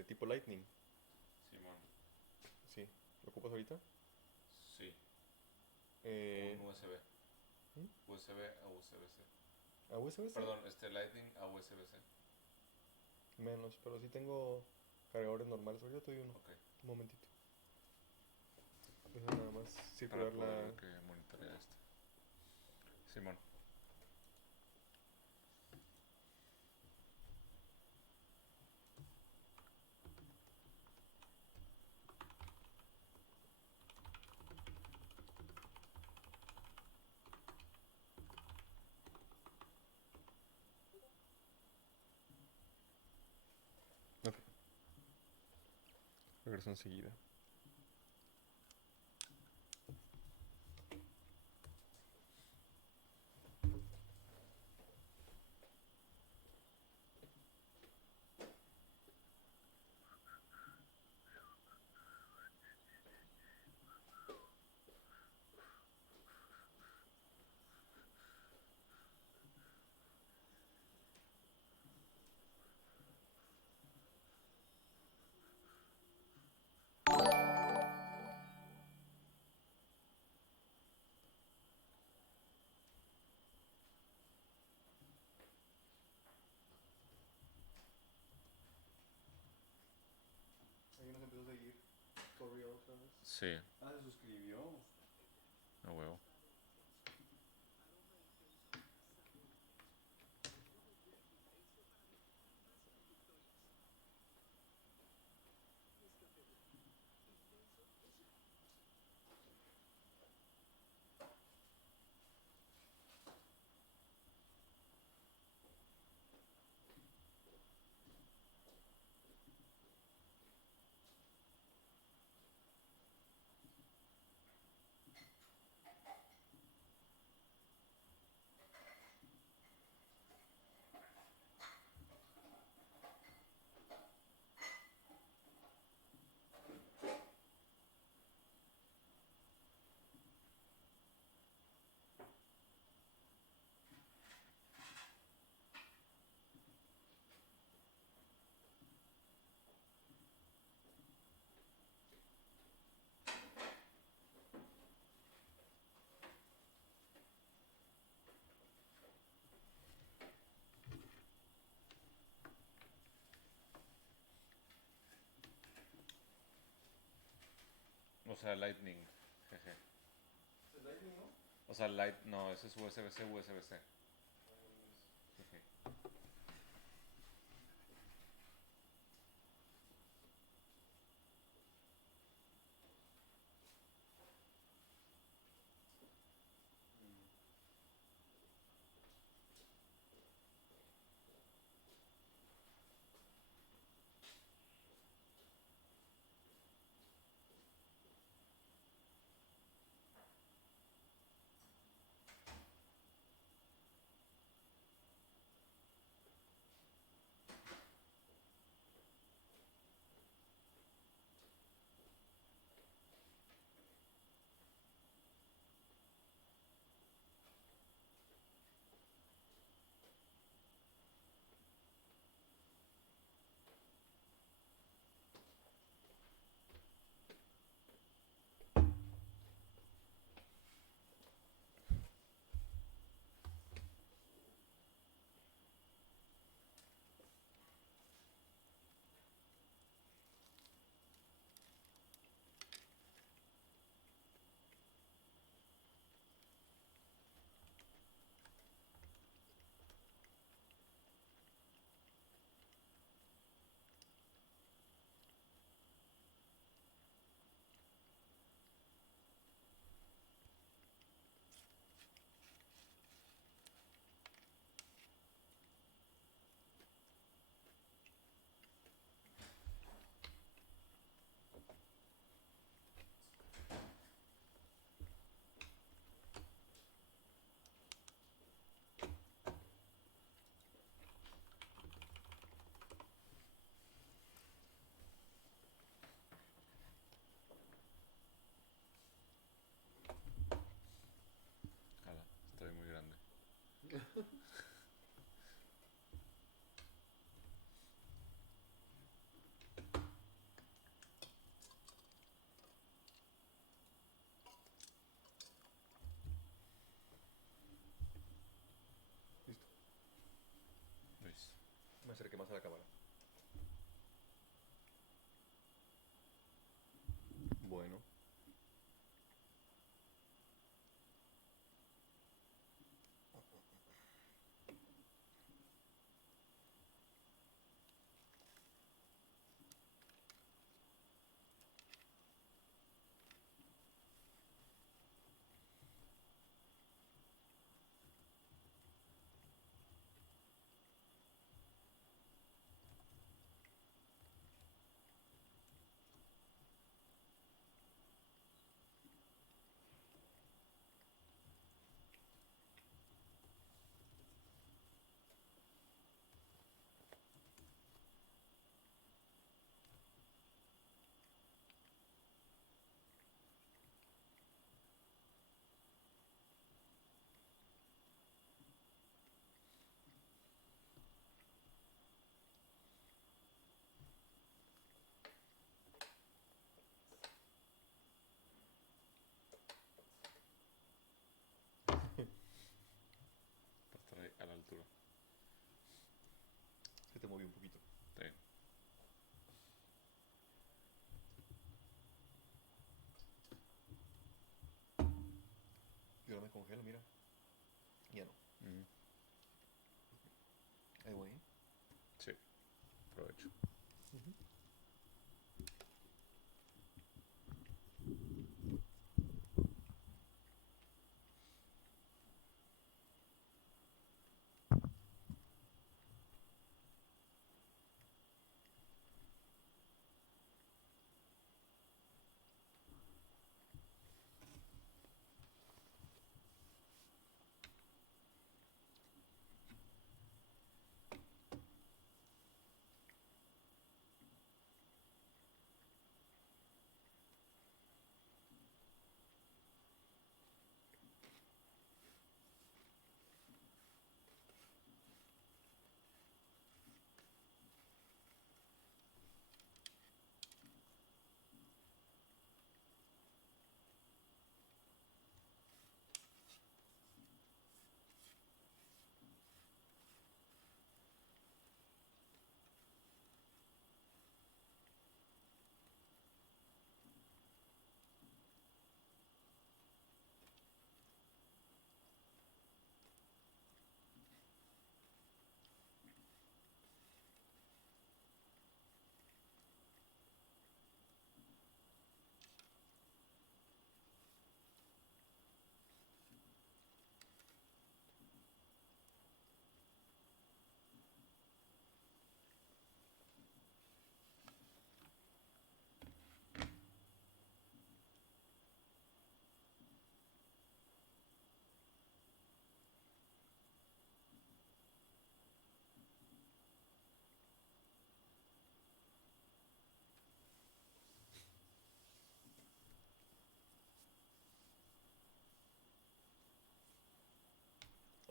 de tipo Lightning. Simón. Sí. ¿Lo ocupas ahorita? Sí. Eh, Un USB. ¿Mm? USB a USB-C. ¿A USB-C? Perdón, Lightning a USB-C. Menos, pero sí tengo cargadores normales. Ahorita te doy uno. Ok. Un momentito. Deja nada más Para circular la... poder que monitorea esto. Simón. Ok, regreso enseguida. Ahí nos empezó a seguir. Corrió otra vez. Sí. Ah, se suscribió. A huevo. O sea, Lightning. Jeje. ¿Es Lightning, no? O sea, no, ese es USB-C, USB-C. Jeje. Me acerqué más a la cámara. Bueno. Para estar ahí a la altura. Es que te moví un poquito. Está bien. Y ahora me congelo, mira. Ya no. Ujú. Ahí voy. Sí, aprovecho.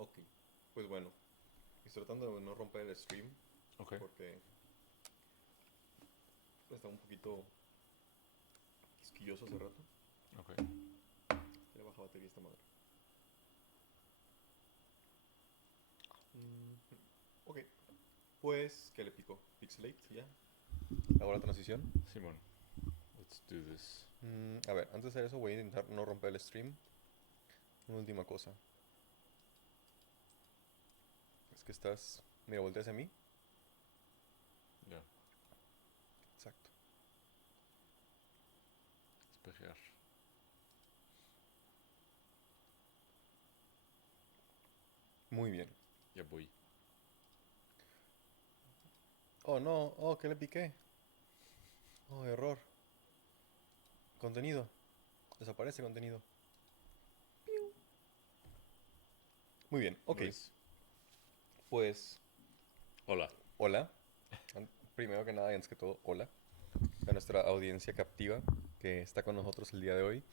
Ok. Pues bueno. Estoy tratando de no romper el stream. Ok. Porque está un poquito quisquilloso hace rato. Ok. Le baja batería a esta madre. Ok. Pues, ¿qué le pico? Pixelate, ya. Hago la transición. Simón. Let's do this. A ver, antes de hacer eso voy a intentar no romper el stream. Una última cosa. Es que estás... Mira, volteas a mí. Ya. Exacto. Espejear. Muy bien. Ya voy. Oh, no. Oh, ¿qué le piqué? Oh, error. Contenido. Desaparece contenido. Muy bien. Ok. Luis. Pues, Hola. hola. Primero que nada, y antes que todo, hola. A nuestra audiencia captiva que está con nosotros el día de hoy.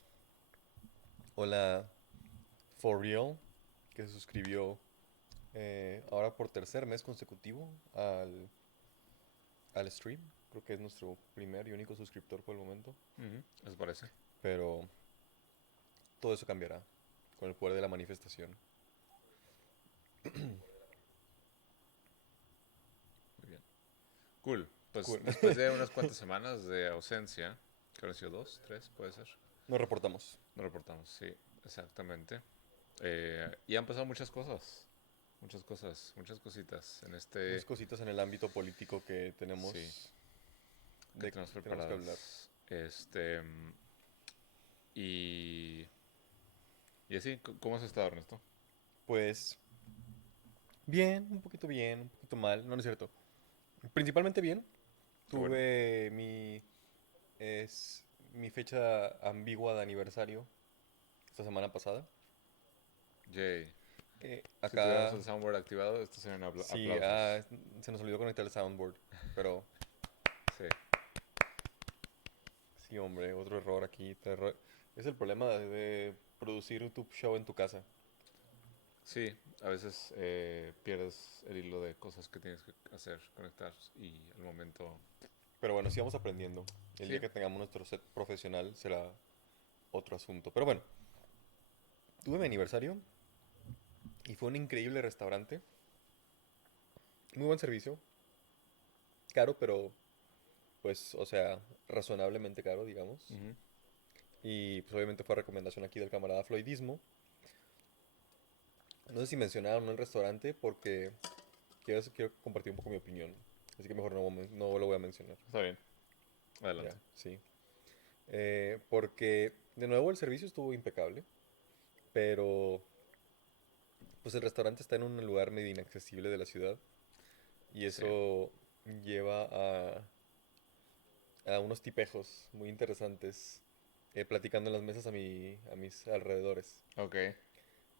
Hola, For Real, que se suscribió ahora por tercer mes consecutivo al stream. Creo que es nuestro primer y único suscriptor por el momento. ¿Eso parece? Pero todo eso cambiará con el poder de la manifestación. Cool. Pues Cool. después de unas cuantas semanas de ausencia, que han sido 2, 3, puede ser. Nos reportamos. No reportamos, sí, exactamente. Y han pasado muchas cositas en Muchas este, cositas en el ámbito político que sí, tenemos, que de tenemos que tenemos que hablar. preparadas. Y, y así, ¿cómo has estado, Ernesto? Pues bien, un poquito mal, no, no es cierto. Principalmente bien. Qué bueno. Tuve es mi fecha ambigua de aniversario esta semana pasada. Yay. Si tuviéramos Acá el soundboard activado, estos serían sí, aplausos. se nos olvidó conectar el soundboard, pero Sí, sí, hombre, otro error aquí. Es el problema de producir tu show en tu casa. sí, a veces pierdes el hilo de cosas que tienes que hacer, conectar y al momento... Pero bueno, sí vamos aprendiendo. El día Sí, que tengamos nuestro set profesional será otro asunto. Pero bueno, tuve mi aniversario y fue un increíble restaurante. Muy buen servicio. Caro, pero pues, o sea, razonablemente caro, digamos. ujú, Y pues obviamente fue recomendación aquí del camarada Floydismo. No sé si mencionaron el restaurante porque quiero compartir un poco mi opinión. Así que mejor no lo voy a mencionar. está bien, Ya, adelante. sí. Porque de nuevo el servicio estuvo impecable, pero pues el restaurante está en un lugar medio inaccesible de la ciudad y Sí, eso lleva a unos tipejos muy interesantes platicando en las mesas a mis alrededores. ok.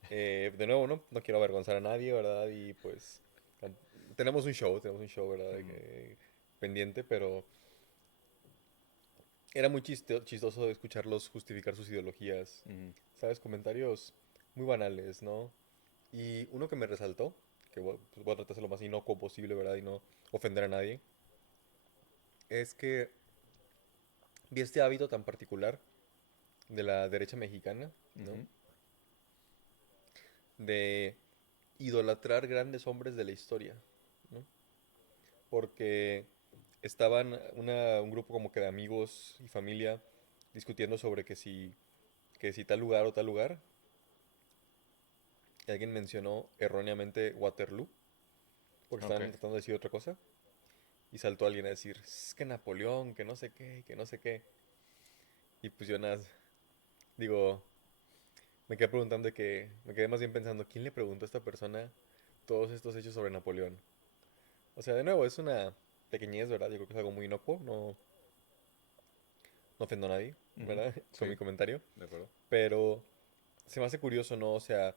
De nuevo, no quiero avergonzar a nadie, ¿verdad? Y pues an- tenemos un show, ¿verdad? Ujú, Pendiente, pero era muy chistoso escucharlos justificar sus ideologías, ujú, ¿sabes? Comentarios muy banales, ¿no? Y uno que me resaltó, que pues voy a tratar de ser lo más inocuo posible, ¿verdad? Y no ofender a nadie, es que vi este hábito tan particular de la derecha mexicana, ¿no? ujú. De idolatrar grandes hombres de la historia, ¿no? Porque estaban un grupo como que de amigos y familia discutiendo sobre que si tal lugar o tal lugar, y alguien mencionó erróneamente Waterloo, porque Ok, estaban tratando de decir otra cosa, y saltó alguien a decir, es que Napoleón, que no sé qué, que no sé qué. Y pues yo nada, digo, me quedé preguntando me quedé más bien pensando, ¿quién le preguntó a esta persona todos estos hechos sobre Napoleón? O sea, de nuevo, es una pequeñez, ¿verdad? Yo creo que es algo muy inocuo, no ofendo a nadie, ujú, ¿verdad? Con sí, mi comentario. de acuerdo. Pero se me hace curioso, ¿no? O sea,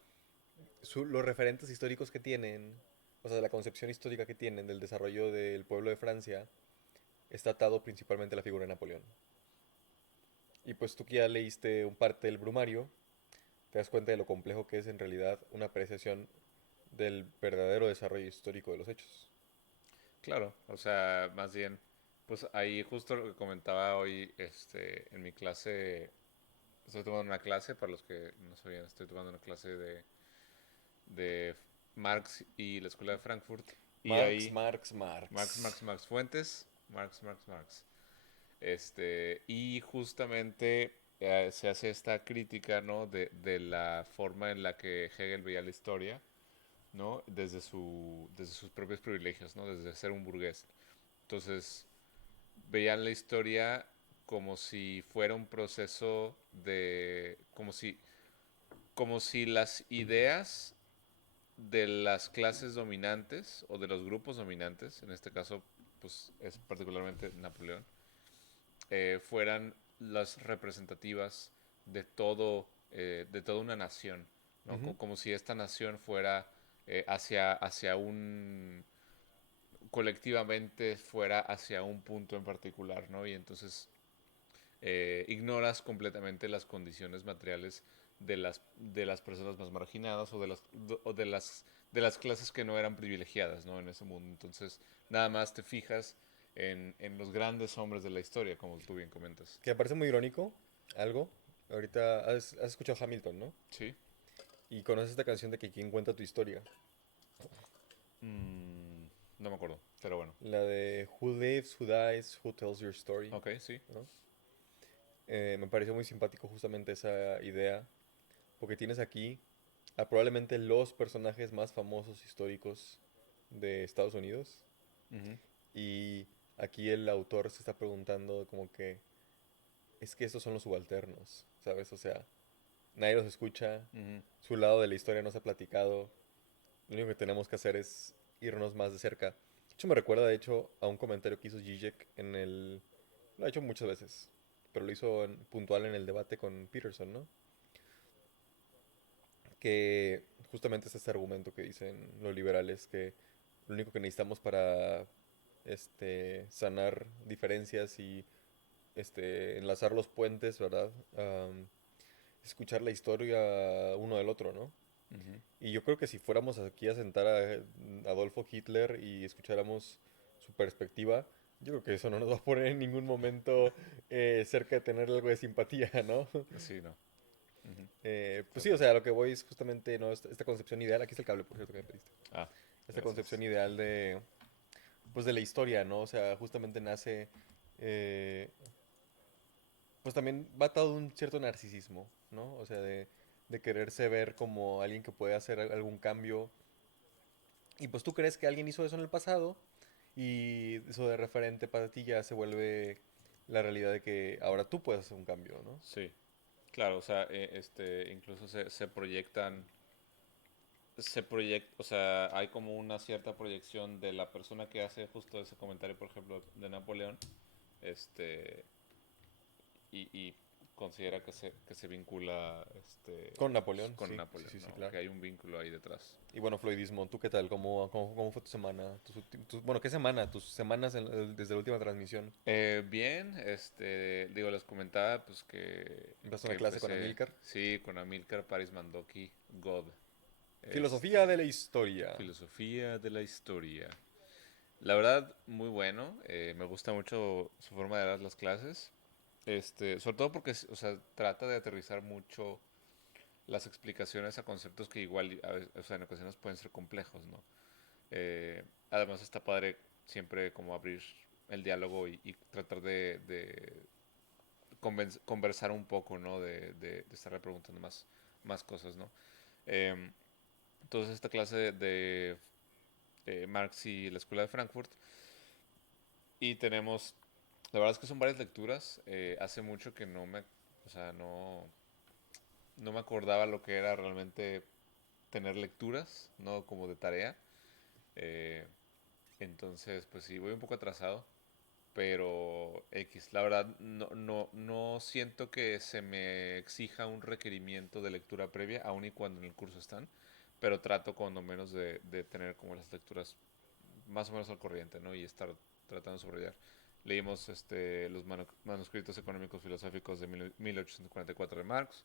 los referentes históricos que tienen, o sea, la concepción histórica que tienen del desarrollo del pueblo de Francia, está atado principalmente a la figura de Napoleón. Y pues tú que ya leíste un parte del Brumario, te das cuenta de lo complejo que es en realidad una apreciación del verdadero desarrollo histórico de los hechos. Claro, o sea, más bien, pues ahí justo lo que comentaba hoy, en mi clase, estoy tomando una clase, para los que no sabían, estoy tomando una clase de Marx y la Escuela de Frankfurt, y Marx, ahí, Marx, Marx. Marx Fuentes, Marx. Y justamente se hace esta crítica, ¿no? De la forma en la que Hegel veía la historia, ¿no? Desde sus propios privilegios, ¿no? Desde ser un burgués. Entonces, veían la historia como si fuera un proceso como si las ideas de las clases dominantes o de los grupos dominantes, en este caso, pues es particularmente Napoleón, fueran las representativas de toda una nación, ¿no? Ujú. Como si esta nación fuera hacia un, colectivamente fuera hacia un punto en particular, ¿no? Y entonces ignoras completamente las condiciones materiales de las personas más marginadas de las clases que no eran privilegiadas, ¿no? En ese mundo. Entonces, nada más te fijas en los grandes hombres de la historia, como tú bien comentas. Que me parece muy irónico, algo. Ahorita has escuchado Hamilton, ¿no? Sí. Y conoces esta canción de que quién cuenta tu historia. Mm, no me acuerdo. Pero bueno. La de Who Lives, Who Dies, Who Tells Your Story, Ok, sí. ¿no? Me pareció muy simpático justamente esa idea, porque tienes aquí a probablemente los personajes más famosos históricos de Estados Unidos, Ujú, y aquí el autor se está preguntando como que, es que estos son los subalternos, ¿sabes? O sea, nadie los escucha, ujú. su lado de la historia no se ha platicado, lo único que tenemos que hacer es irnos más de cerca. De hecho, me recuerda, de hecho, a un comentario que hizo Zizek en el... Lo ha hecho muchas veces, pero lo hizo puntual en el debate con Peterson, ¿no? Que justamente es este argumento que dicen los liberales, que lo único que necesitamos para sanar diferencias y enlazar los puentes, ¿verdad? Escuchar la historia uno del otro, ¿no? Ujú. Y yo creo que si fuéramos aquí a sentar a Adolfo Hitler y escucháramos su perspectiva, yo creo que eso no nos va a poner en ningún momento cerca de tener algo de simpatía, ¿no? Sí, no. Ujú. Pues sí, o sea, lo que voy es justamente, ¿no? Esta concepción ideal, aquí está el cable, por cierto, que me pediste. Ah, Esta gracias. concepción ideal de, pues de la historia, ¿no? O sea, justamente nace, eh, pues también va atado de un cierto narcisismo, ¿no? O sea, de quererse ver como alguien que puede hacer algún cambio. Y pues tú crees que alguien hizo eso en el pasado y eso de referente para ti ya se vuelve la realidad de que ahora tú puedes hacer un cambio, ¿no? Sí, claro, o sea, incluso o sea, hay como una cierta proyección de la persona que hace justo ese comentario, por ejemplo, de Napoleón, este, y considera que se vincula, Con pues, Napoleón, con sí, sí, Napoleón, sí, sí, ¿no? claro. Que hay un vínculo ahí detrás. Y bueno, Floydismo, ¿tú qué tal? ¿Cómo fue tu semana? Bueno, ¿qué semana? Tus semanas desde la última transmisión. Bien, digo, les comentaba, pues Empezaste que una clase con empecé, Amílcar. sí, con Amílcar Paris Mandoki, God, Filosofía de este, la historia. filosofía de la historia. La verdad, muy bueno. Me gusta mucho su forma de dar las clases. Sobre todo porque, o sea, trata de aterrizar mucho las explicaciones a conceptos que igual, o sea, en ocasiones pueden ser complejos, ¿no? Además está padre siempre como abrir el diálogo y tratar de conversar un poco, ¿no? De estarle preguntando más cosas, ¿no? Em, entonces esta clase de Marx y la Escuela de Frankfurt y tenemos, la verdad es que son varias lecturas. Hace mucho que o sea, no me acordaba lo que era realmente tener lecturas, ¿no? Como de tarea. Eh, entonces, pues sí, voy un poco atrasado, pero X, la verdad no siento que se me exija un requerimiento de lectura previa, aun y cuando en el curso están, pero trato cuando menos de tener como las lecturas más o menos al corriente, ¿no? Y estar tratando de subrayar. Leímos los manuscritos económicos filosóficos de 1844 de Marx,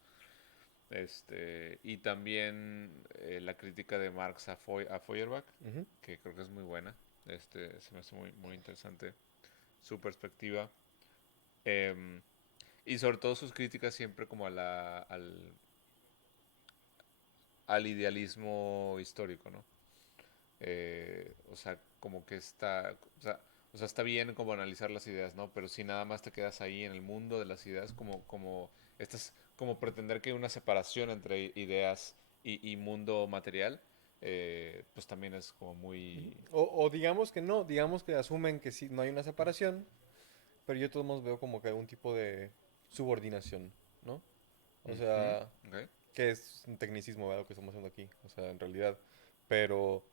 y también la crítica de Marx a Feuerbach, Ujú. que creo que es muy buena. Se me hace muy interesante su perspectiva. Em, y sobre todo sus críticas siempre como al idealismo histórico, ¿no? O sea, como que o sea, está bien como analizar las ideas, ¿no? Pero si nada más te quedas ahí en el mundo de las ideas, estás como pretender que hay una separación entre ideas y mundo material, pues también es como muy... O digamos que no, digamos que asumen que sí, no hay una separación, pero yo de todos modos veo como que algún tipo de subordinación, ¿no? O Ujú, sea, ok. que es un tecnicismo, ¿verdad? Lo que estamos haciendo aquí, o sea, en realidad. Pero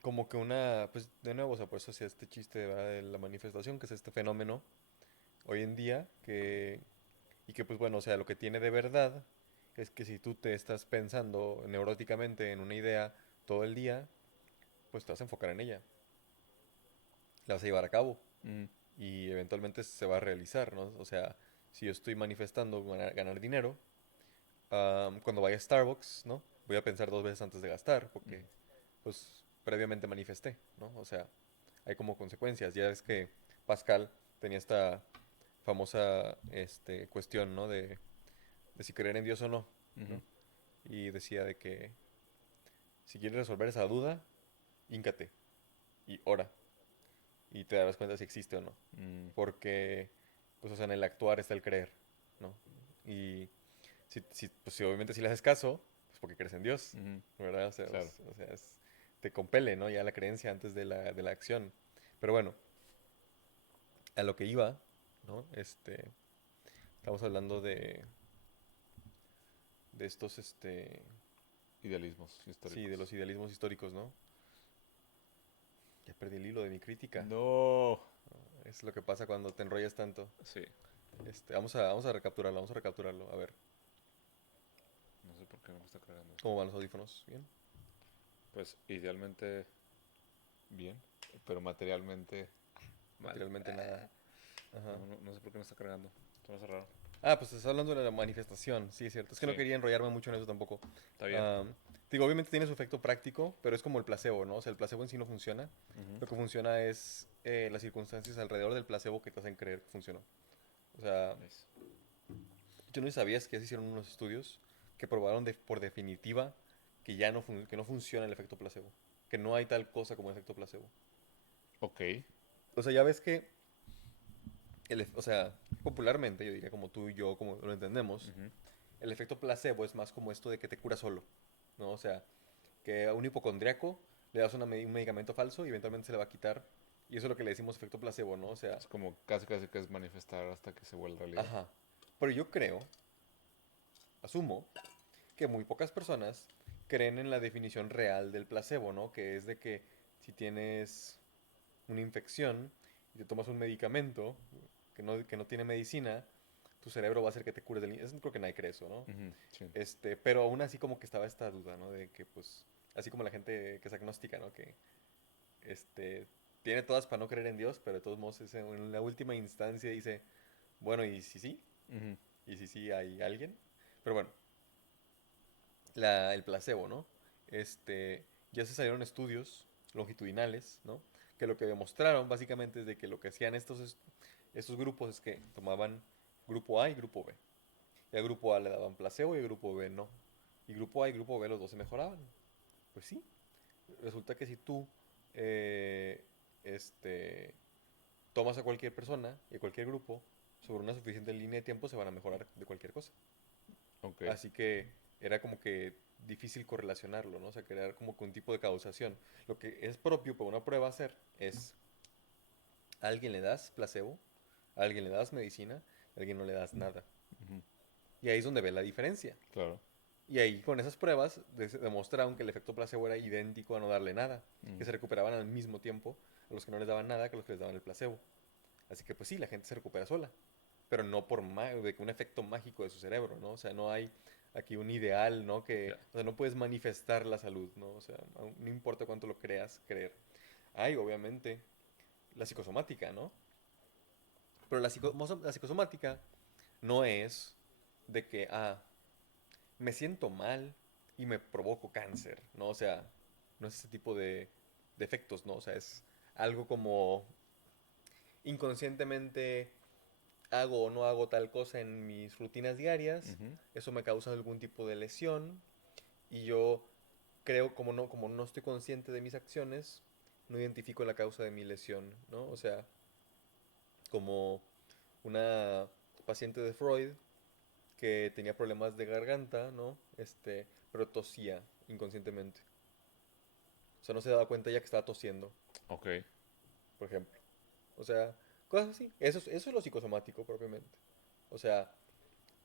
como que pues de nuevo, o sea, por eso hacía este chiste, ¿verdad? De la manifestación, que es este fenómeno hoy en día, y que pues bueno, o sea, lo que tiene de verdad es que si tú te estás pensando neuróticamente en una idea todo el día, pues te vas a enfocar en ella, la vas a llevar a cabo Mm, y eventualmente se va a realizar, ¿no? O sea, si yo estoy manifestando ganar dinero, cuando vaya a Starbucks, ¿no? Voy a pensar dos veces antes de gastar, mm, porque pues previamente manifesté, ¿no? O sea, hay como consecuencias. Ya es que Pascal tenía esta famosa cuestión, ¿no? De si creer en Dios o no, ujú, ¿no? Y decía de que si quieres resolver esa duda, híncate y ora. y te darás cuenta si existe o no. Mm, Porque, pues, o sea, en el actuar está el creer, ¿no? Y pues, si obviamente si le haces caso, pues porque crees en Dios, ujú, ¿verdad? O sea, claro. te compele, ¿no? Ya la creencia antes de la acción. Pero bueno, a lo que iba, ¿no? Estamos hablando de estos, Idealismos sí, de históricos. los idealismos históricos, ¿no? Ya perdí el hilo de mi crítica. No. Es lo que pasa cuando te enrollas tanto. Sí, Vamos a recapturarlo, vamos a recapturarlo. A ver, no sé por qué no me está cargando esto. ¿cómo van los audífonos? ¿Bien? Pues idealmente bien, pero materialmente mal. Materialmente nada. Ajá. No sé por qué no está cargando. Se me hace raro. Ah, pues estás hablando de la manifestación, sí, es cierto. Es que no Sí, quería enrollarme mucho en eso tampoco. está bien. Am, Digo, obviamente tiene su efecto práctico, pero es como el placebo, ¿no? O sea, el placebo en sí no funciona. Ujú. Lo que funciona es las circunstancias alrededor del placebo que te hacen creer que funcionó. O sea, Nice. yo no sabías que ya se hicieron unos estudios que probaron por definitiva que ya que no funciona el efecto placebo. Que no hay tal cosa como efecto placebo. Ok. O sea, ya ves que, o sea, popularmente, yo diría como tú y yo, como lo entendemos, Ujú. el efecto placebo es más como esto de que te cura solo, ¿no? O sea, que a un hipocondriaco le das un medicamento falso y eventualmente se le va a quitar. Y eso es lo que le decimos efecto placebo, ¿no? O sea, Es como casi que es manifestar hasta que se vuelve realidad. ajá. Pero yo creo, asumo, que muy pocas personas creen en la definición real del placebo, ¿no? Que es de que si tienes una infección y te tomas un medicamento que no tiene medicina, tu cerebro va a hacer que te cures del... Eso creo que nadie cree eso, ¿no? Ujú, sí. Pero aún así como que estaba esta duda, ¿no? De que pues, así como la gente que es agnóstica, ¿no? Que este, tiene todas para no creer en Dios, pero de todos modos en la última instancia dice, bueno, ¿y si sí? Ujú. ¿Y si sí hay alguien? Pero bueno, el placebo, ¿no? Ya se salieron estudios longitudinales, ¿no? Que lo que demostraron básicamente es de que lo que hacían estos grupos es que tomaban grupo A y grupo B. Y al grupo A le daban placebo y al grupo B no. Y grupo A y grupo B los dos se mejoraban. Pues sí, resulta que si tú eh, este, tomas a cualquier persona y a cualquier grupo sobre una suficiente línea de tiempo se van a mejorar de cualquier cosa. Ok. Así que era como que difícil correlacionarlo, ¿no? O sea, crear como que un tipo de causación. Lo que es propio para una prueba hacer es a alguien le das placebo, a alguien le das medicina, a alguien no le das nada. Ujú. Y ahí es donde ve la diferencia. Claro. Y ahí con esas pruebas demostraron que el efecto placebo era idéntico a no darle nada, que Mm, se recuperaban al mismo tiempo a los que no les daban nada que a los que les daban el placebo. Así que pues sí, la gente se recupera sola, pero no por de que un efecto mágico de su cerebro, ¿no? O sea, no hay aquí un ideal, ¿no? ya. O sea, no puedes manifestar la salud, ¿no? O sea, no importa cuánto lo creas, creer. Hay, obviamente, la psicosomática, ¿no? Pero la psicosomática no es de que, me siento mal y me provoco cáncer, ¿no? O sea, no es ese tipo de efectos, ¿no? O sea, es algo como inconscientemente hago o no hago tal cosa en mis rutinas diarias, Ujú. eso me causa algún tipo de lesión y yo creo como no estoy consciente de mis acciones, no identifico la causa de mi lesión, ¿no? O sea, como una paciente de Freud que tenía problemas de garganta, ¿no? Pero tosía inconscientemente. O sea, no se daba cuenta ya que estaba tosiendo, Ok. por ejemplo. O sea, cosas así. Eso es lo psicosomático propiamente. O sea,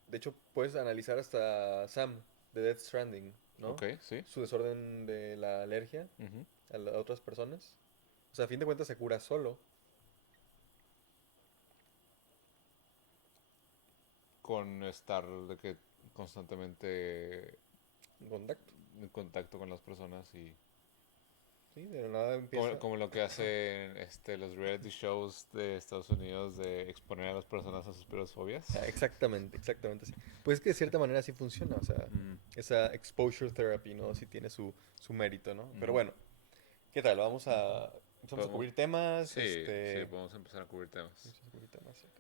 de hecho, puedes analizar hasta Sam de Death Stranding, ¿no? Ok, sí. Su desorden de la alergia Ujú. a otras personas. O sea, a fin de cuentas se cura solo Con estar de que constantemente en contacto. en contacto con las personas y ¿Sí? De la nada empieza. como lo que hacen los reality shows de Estados Unidos de exponer a las personas a sus peores fobias. Exactamente, exactamente así. Pues es que de cierta manera sí funciona. O sea, Mm, esa exposure therapy, ¿no? Sí tiene su mérito, ¿no? Pero ujú. bueno, ¿qué tal? Empezamos a Podemos- cubrir temas. sí, podemos empezar a cubrir temas. Vamos a cubrir temas, ok.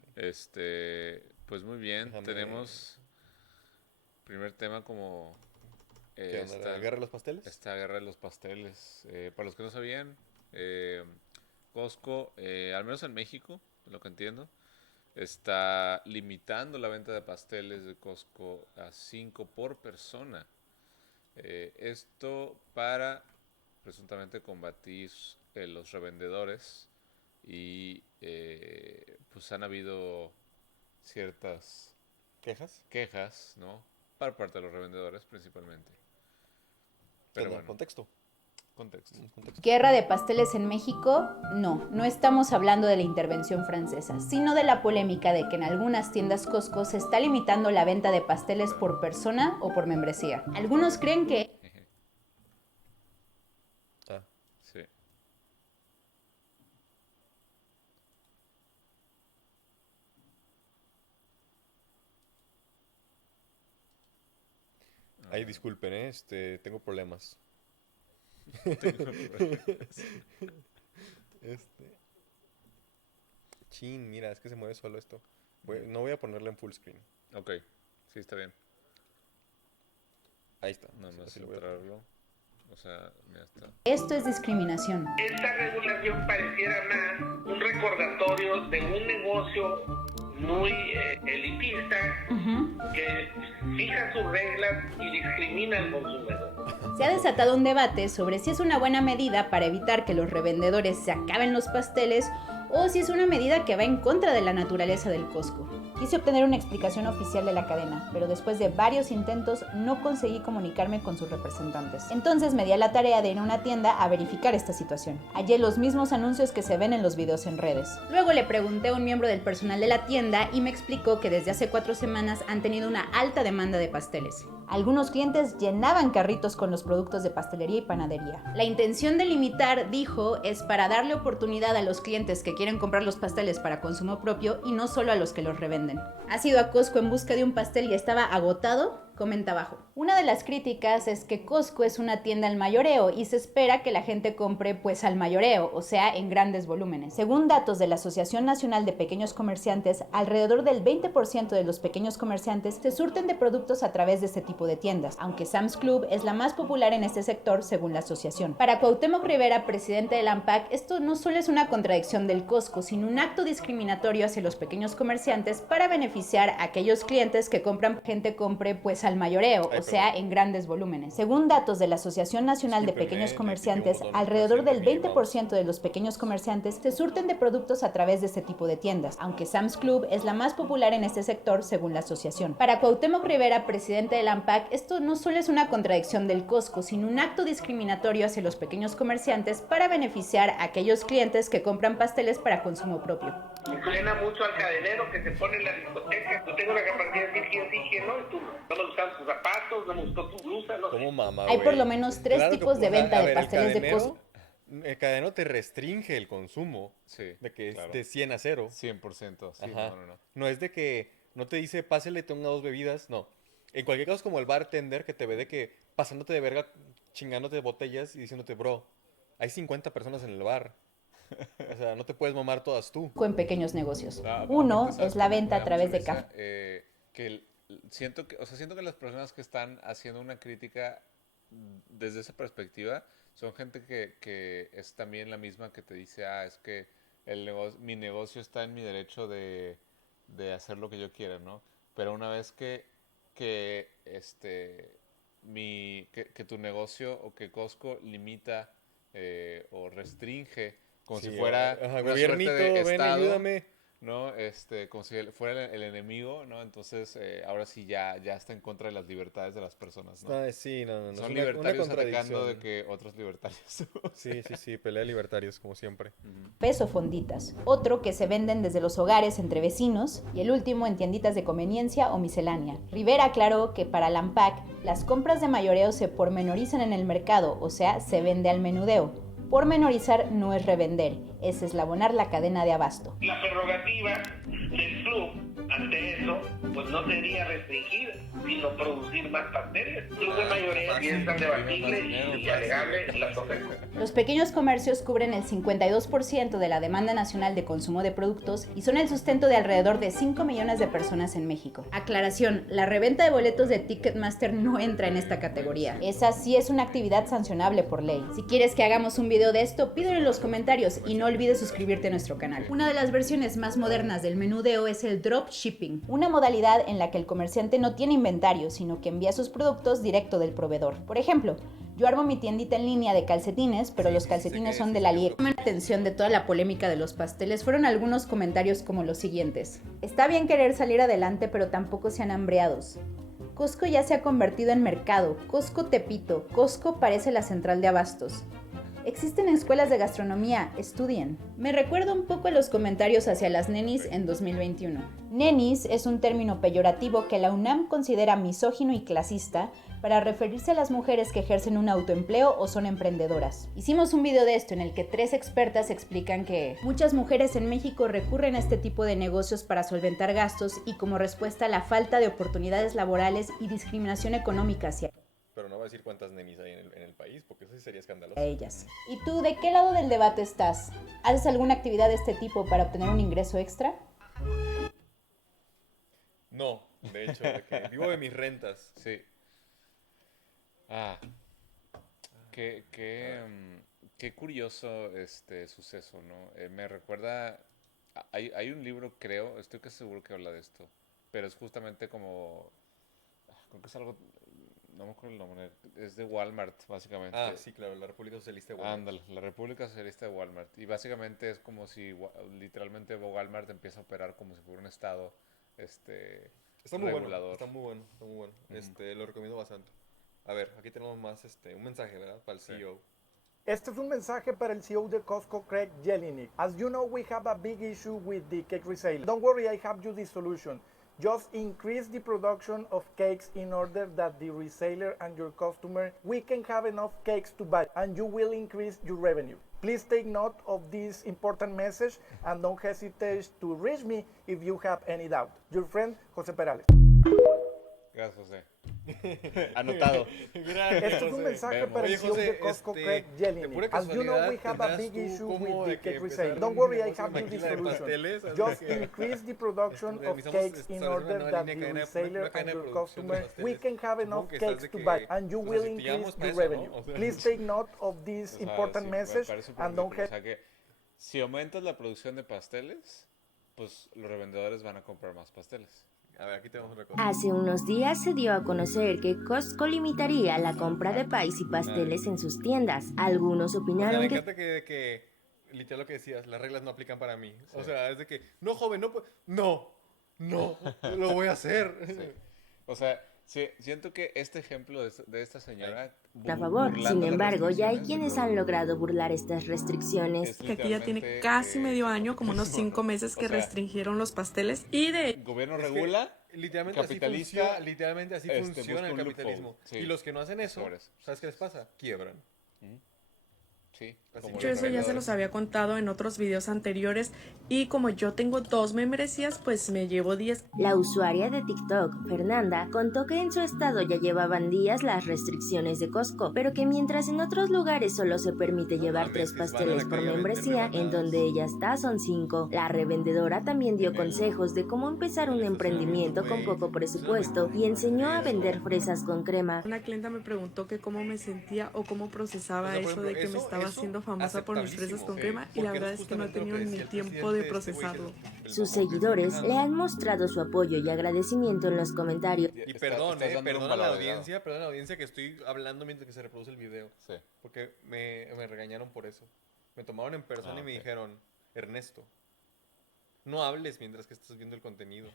Pues muy bien, Déjame. tenemos primer tema como ¿Qué onda? ¿La esta, guerra de los pasteles? esta guerra de los pasteles. Para los que no sabían, eh, Costco, al menos en México, lo que entiendo, está limitando la venta de pasteles de Costco a 5 por persona. Esto para presuntamente combatir los revendedores y pues han habido ciertas ¿Quejas? quejas, ¿no? Por parte de los revendedores principalmente. ¿Qué Pero onda? bueno, Contexto. contexto. Contexto. Guerra de pasteles en México, no estamos hablando de la intervención francesa, sino de la polémica de que en algunas tiendas Costco se está limitando la venta de pasteles por persona o por membresía. Algunos creen que Ah, Sí. ahí disculpen, tengo problemas. Tengo problemas. Este. Chin, mira, es que se mueve solo esto. No voy a ponerle en full screen. Ok, sí, está bien. Ahí está. Nada más así lo voy a poner. centrarlo. O sea, ya está. esto es discriminación. Esta regulación pareciera más un recordatorio de un negocio muy elitista que fija sus reglas y discrimina al consumidor. Se ha desatado un debate sobre si es una buena medida para evitar que los revendedores se acaben los pasteles o si es una medida que va en contra de la naturaleza del Costco. Quise obtener una explicación oficial de la cadena, pero después de varios intentos no conseguí comunicarme con sus representantes. Entonces me di a la tarea de ir a una tienda a verificar esta situación. Hallé los mismos anuncios que se ven en los videos en redes. Luego le pregunté a un miembro del personal de la tienda y me explicó que desde hace 4 semanas han tenido una alta demanda de pasteles. Algunos clientes llenaban carritos con los productos de pastelería y panadería. La intención de limitar, dijo, es para darle oportunidad a los clientes que quieren comprar los pasteles para consumo propio y no solo a los que los revenden. ¿Has ido a Costco en busca de un pastel y estaba agotado? Comenta abajo. Una de las críticas es que Costco es una tienda al mayoreo y se espera que la gente compre pues al mayoreo, o sea, en grandes volúmenes. Según datos de la Asociación Nacional de Pequeños Comerciantes, alrededor del 20% de los pequeños comerciantes se surten de productos a través de este tipo de tiendas, aunque Sam's Club es la más popular en este sector según la asociación. Para Cuauhtémoc Rivera, presidente del AMPAC, esto no solo es una contradicción del Costco, sino un acto discriminatorio hacia los pequeños comerciantes para beneficiar a aquellos clientes que compre pues al mayoreo, o sea, en grandes volúmenes. Según datos de la Asociación Nacional de Pequeños Comerciantes, alrededor del 20% de los pequeños comerciantes se surten de productos a través de este tipo de tiendas, aunque Sam's Club es la más popular en este sector según la asociación. Para Cuauhtémoc Rivera, presidente del AMPAC, esto no solo es una contradicción del Costco, sino un acto discriminatorio hacia los pequeños comerciantes para beneficiar a aquellos clientes que compran pasteles para consumo propio. Suena mucho al cadenero que se pone en la discoteca. Yo tengo la capacidad de decir quién sí, quién no, y tú no me gustan tus zapatos, no me gustó tu blusa, no sé. ¿Cómo mama, Hay güey? por lo menos 3 Claro que tipos de puede- venta a de ver, pasteles de Costco. El cadenero te restringe el consumo Sí, de que claro. es de 100 a 0. 100%, sí, Ajá. no. No es de que no te dice pásele, tenga 2 bebidas, no. En cualquier caso es como el bartender que te ve de que pasándote de verga, chingándote botellas y diciéndote, bro, hay 50 personas en el bar. O sea, no te puedes mamar todas tú. En pequeños negocios. Ah, Uno aparte, ¿sabes es la qué me venta da a través mucha de risa? caja. Siento que las personas que están haciendo una crítica desde esa perspectiva son gente que es también la misma que te dice, es que mi negocio está en mi derecho de hacer lo que yo quiera, ¿no? Pero una vez que tu negocio o que Costco limita o restringe como Sí, si fuera ajá, una gobiernito, suerte de ven, estado, ayúdame. ¿no? Como si él fuera el enemigo, ¿no? Entonces, ahora sí ya está en contra de las libertades de las personas, ¿no? Sí, no, es Son una libertarios atacando de contradicción. que otros libertarios. Sí, pelea de libertarios, como siempre. Peso fonditas. Otro que se venden desde los hogares entre vecinos. Y el último en tienditas de conveniencia o miscelánea. Rivera aclaró que para Lampac, las compras de mayoreo se pormenorizan en el mercado, o sea, se vende al menudeo. Pormenorizar no es revender, es eslabonar la cadena de abasto. La prerrogativa del club Ante eso, pues no sería restringir, sino producir más pasteles. La mayoría piensan debatible y alegable la Profeco. Los pequeños comercios cubren el 52% de la demanda nacional de consumo de productos y son el sustento de alrededor de 5 millones de personas en México. Aclaración, la reventa de boletos de Ticketmaster no entra en esta categoría. Esa sí es una actividad sancionable por ley. Si quieres que hagamos un video de esto, pídelo en los comentarios y no olvides suscribirte a nuestro canal. Una de las versiones más modernas del menudeo es el dropshipping, una modalidad en la que el comerciante no tiene inventario, sino que envía sus productos directo del proveedor. Por ejemplo, yo armo mi tiendita en línea de calcetines, pero los calcetines son de la Liga. La atención de toda la polémica de los pasteles fueron algunos comentarios como los siguientes. Está bien querer salir adelante, pero tampoco sean hambreados. Costco ya se ha convertido en mercado. Costco Tepito. Costco parece la central de abastos. Existen escuelas de gastronomía, estudien. Me recuerda un poco a los comentarios hacia las nenis en 2021. Nenis es un término peyorativo que la UNAM considera misógino y clasista para referirse a las mujeres que ejercen un autoempleo o son emprendedoras. Hicimos un video de esto en el que 3 expertas explican que muchas mujeres en México recurren a este tipo de negocios para solventar gastos y como respuesta a la falta de oportunidades laborales y discriminación económica hacia Pero no va a decir cuántas nenis hay en el país, porque eso sí sería escandaloso. ellas. ¿Y tú de qué lado del debate estás? ¿Haces alguna actividad de este tipo para obtener un ingreso extra? No, de hecho, de que vivo de mis rentas. Sí. Qué curioso este suceso, ¿no? Me recuerda, hay un libro, creo, estoy casi seguro que habla de esto, pero es justamente como, creo que es algo, no me acuerdo el nombre, es de Walmart, básicamente. Ah, sí, claro, la República Socialista de Walmart. Ándale, la República Socialista de Walmart. Y básicamente es como si literalmente Walmart empieza a operar como si fuera un estado Está muy bueno, regulador. está muy bueno, está muy bueno. Ujú. Lo recomiendo bastante. A ver, aquí tenemos más un mensaje, ¿verdad? Para el Sí. CEO. Este es un mensaje para el CEO de Costco, Craig Jelinek. As you know, we have a big issue with the cake resale. Don't worry, I have you the solution. Just increase the production of cakes in order that the reseller and your customer, we can have enough cakes to buy and you will increase your revenue. Please take note of this important message and don't hesitate to reach me if you have any doubt. Your friend, José Perales. Gracias, José. Anotado. Gracias, Este es un mensaje Vemos. para el Oye, CEO José, de Costco, Craig de Jelinek. pura As you know, we casualidad, have a ¿tendrás big tú issue cómo with de the que cake empezar resale. un Don't worry, I negocio have de you the maquila de solution. pasteles? Así Just que increase the production of necesitamos cakes in establecer order una that línea the cadena- reseller una cadena and de your producción de customer, we pasteles. can have enough Supongo que estás cakes de to que buy and you nos will asistíamos increase para your eso, ¿no? revenue. O sea, Please take note of this O sea, important sí, message me parece súper and don't ridículo. O hesitate. sea que si aumentas la producción de pasteles, pues los revendedores van a comprar más pasteles. A ver, aquí tenemos otra cosa. Hace unos días se dio a conocer que Costco limitaría la compra de pies y pasteles en sus tiendas. Algunos O sea, me opinaron que encanta que literal lo que decías, las reglas no aplican para mí. O sea, es de que, no, joven, no, no, lo voy a hacer. Sí. O sea, sí, siento que este ejemplo de esta señora a favor. burlando Sin las embargo, ya hay restricciones, quienes han logrado burlar estas restricciones. es Que aquí ya tiene literalmente, casi medio año, como unos 5 meses que o sea, restringieron los pasteles. Y de el gobierno Es que regula, literalmente capitalista, literalmente así busca funciona el un capitalismo. loophole, sí. Y los que no hacen eso, Sobre eso. ¿sabes qué les pasa? Quiebran. sí, Así como que hecho, los eso ya se revendedores. los había contado en otros videos anteriores. Y como yo tengo 2 membresías, pues me llevo 10. La usuaria de TikTok, Fernanda, contó que en su estado ya llevaban días las restricciones de Costco, pero que mientras en otros lugares solo se permite llevar mames, 3 que van a la pasteles por calle a vender membresía, en rebanadas. donde ella está son 5. La revendedora también dio En el- consejos de cómo empezar un en el emprendimiento con estacionamiento, poco güey. presupuesto y enseñó a vender fresas con crema. Una clienta me preguntó que cómo me sentía o cómo procesaba O sea, por eso ejemplo, de que me estaba eso haciendo famosa por mis fresas con sí, crema y la porque verdad es que no he justamente lo tenido que ni decía el tiempo de presidente, este güey, procesarlo. el Sus mamón que está seguidores quejando. le han mostrado su apoyo y agradecimiento en los comentarios. Y Estás perdón, dándole un perdona a valor la agregado. audiencia que estoy hablando mientras que se reproduce el video. Sí. Porque me regañaron por eso. Me tomaron en persona y me Ok. dijeron, Ernesto, no hables mientras que estás viendo el contenido.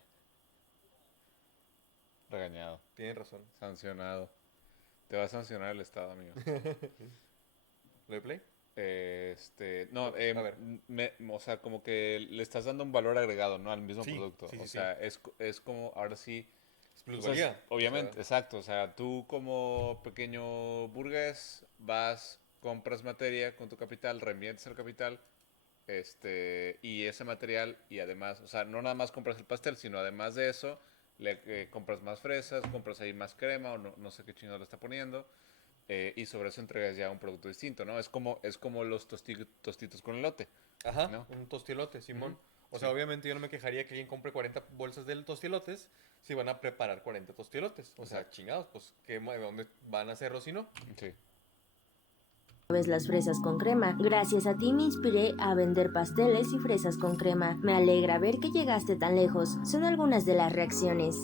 Regañado, Tienes razón. sancionado. Te va a sancionar el Estado, amigo. ¿Lo de Play? No, A ver. o sea, como que le estás dando un valor agregado, ¿no? Al mismo Sí, producto. sí, sí, O sí. sea, es como, ahora sí, Es o sea, plusvalía. obviamente, O sea, exacto. O sea, tú como pequeño burgués vas, compras materia con tu capital, reinviertes el capital y ese material, y además, o sea, no nada más compras el pastel, sino además de eso, compras más fresas, compras ahí más crema, o no sé qué chingado le está poniendo, y sobre eso entregas ya un producto distinto, ¿no? Es como los tostitos con elote, Ajá, ¿no? un tostielote, Simón. Ujú, O sí. sea, obviamente yo no me quejaría que alguien compre 40 bolsas de tostielotes si van a preparar 40 tostielotes. O sea, Exacto. chingados, pues, ¿de dónde van a hacerlo si no? Sí. Ves las fresas con crema. Gracias a ti me inspiré a vender pasteles y fresas con crema. Me alegra ver que llegaste tan lejos. Son algunas de las reacciones.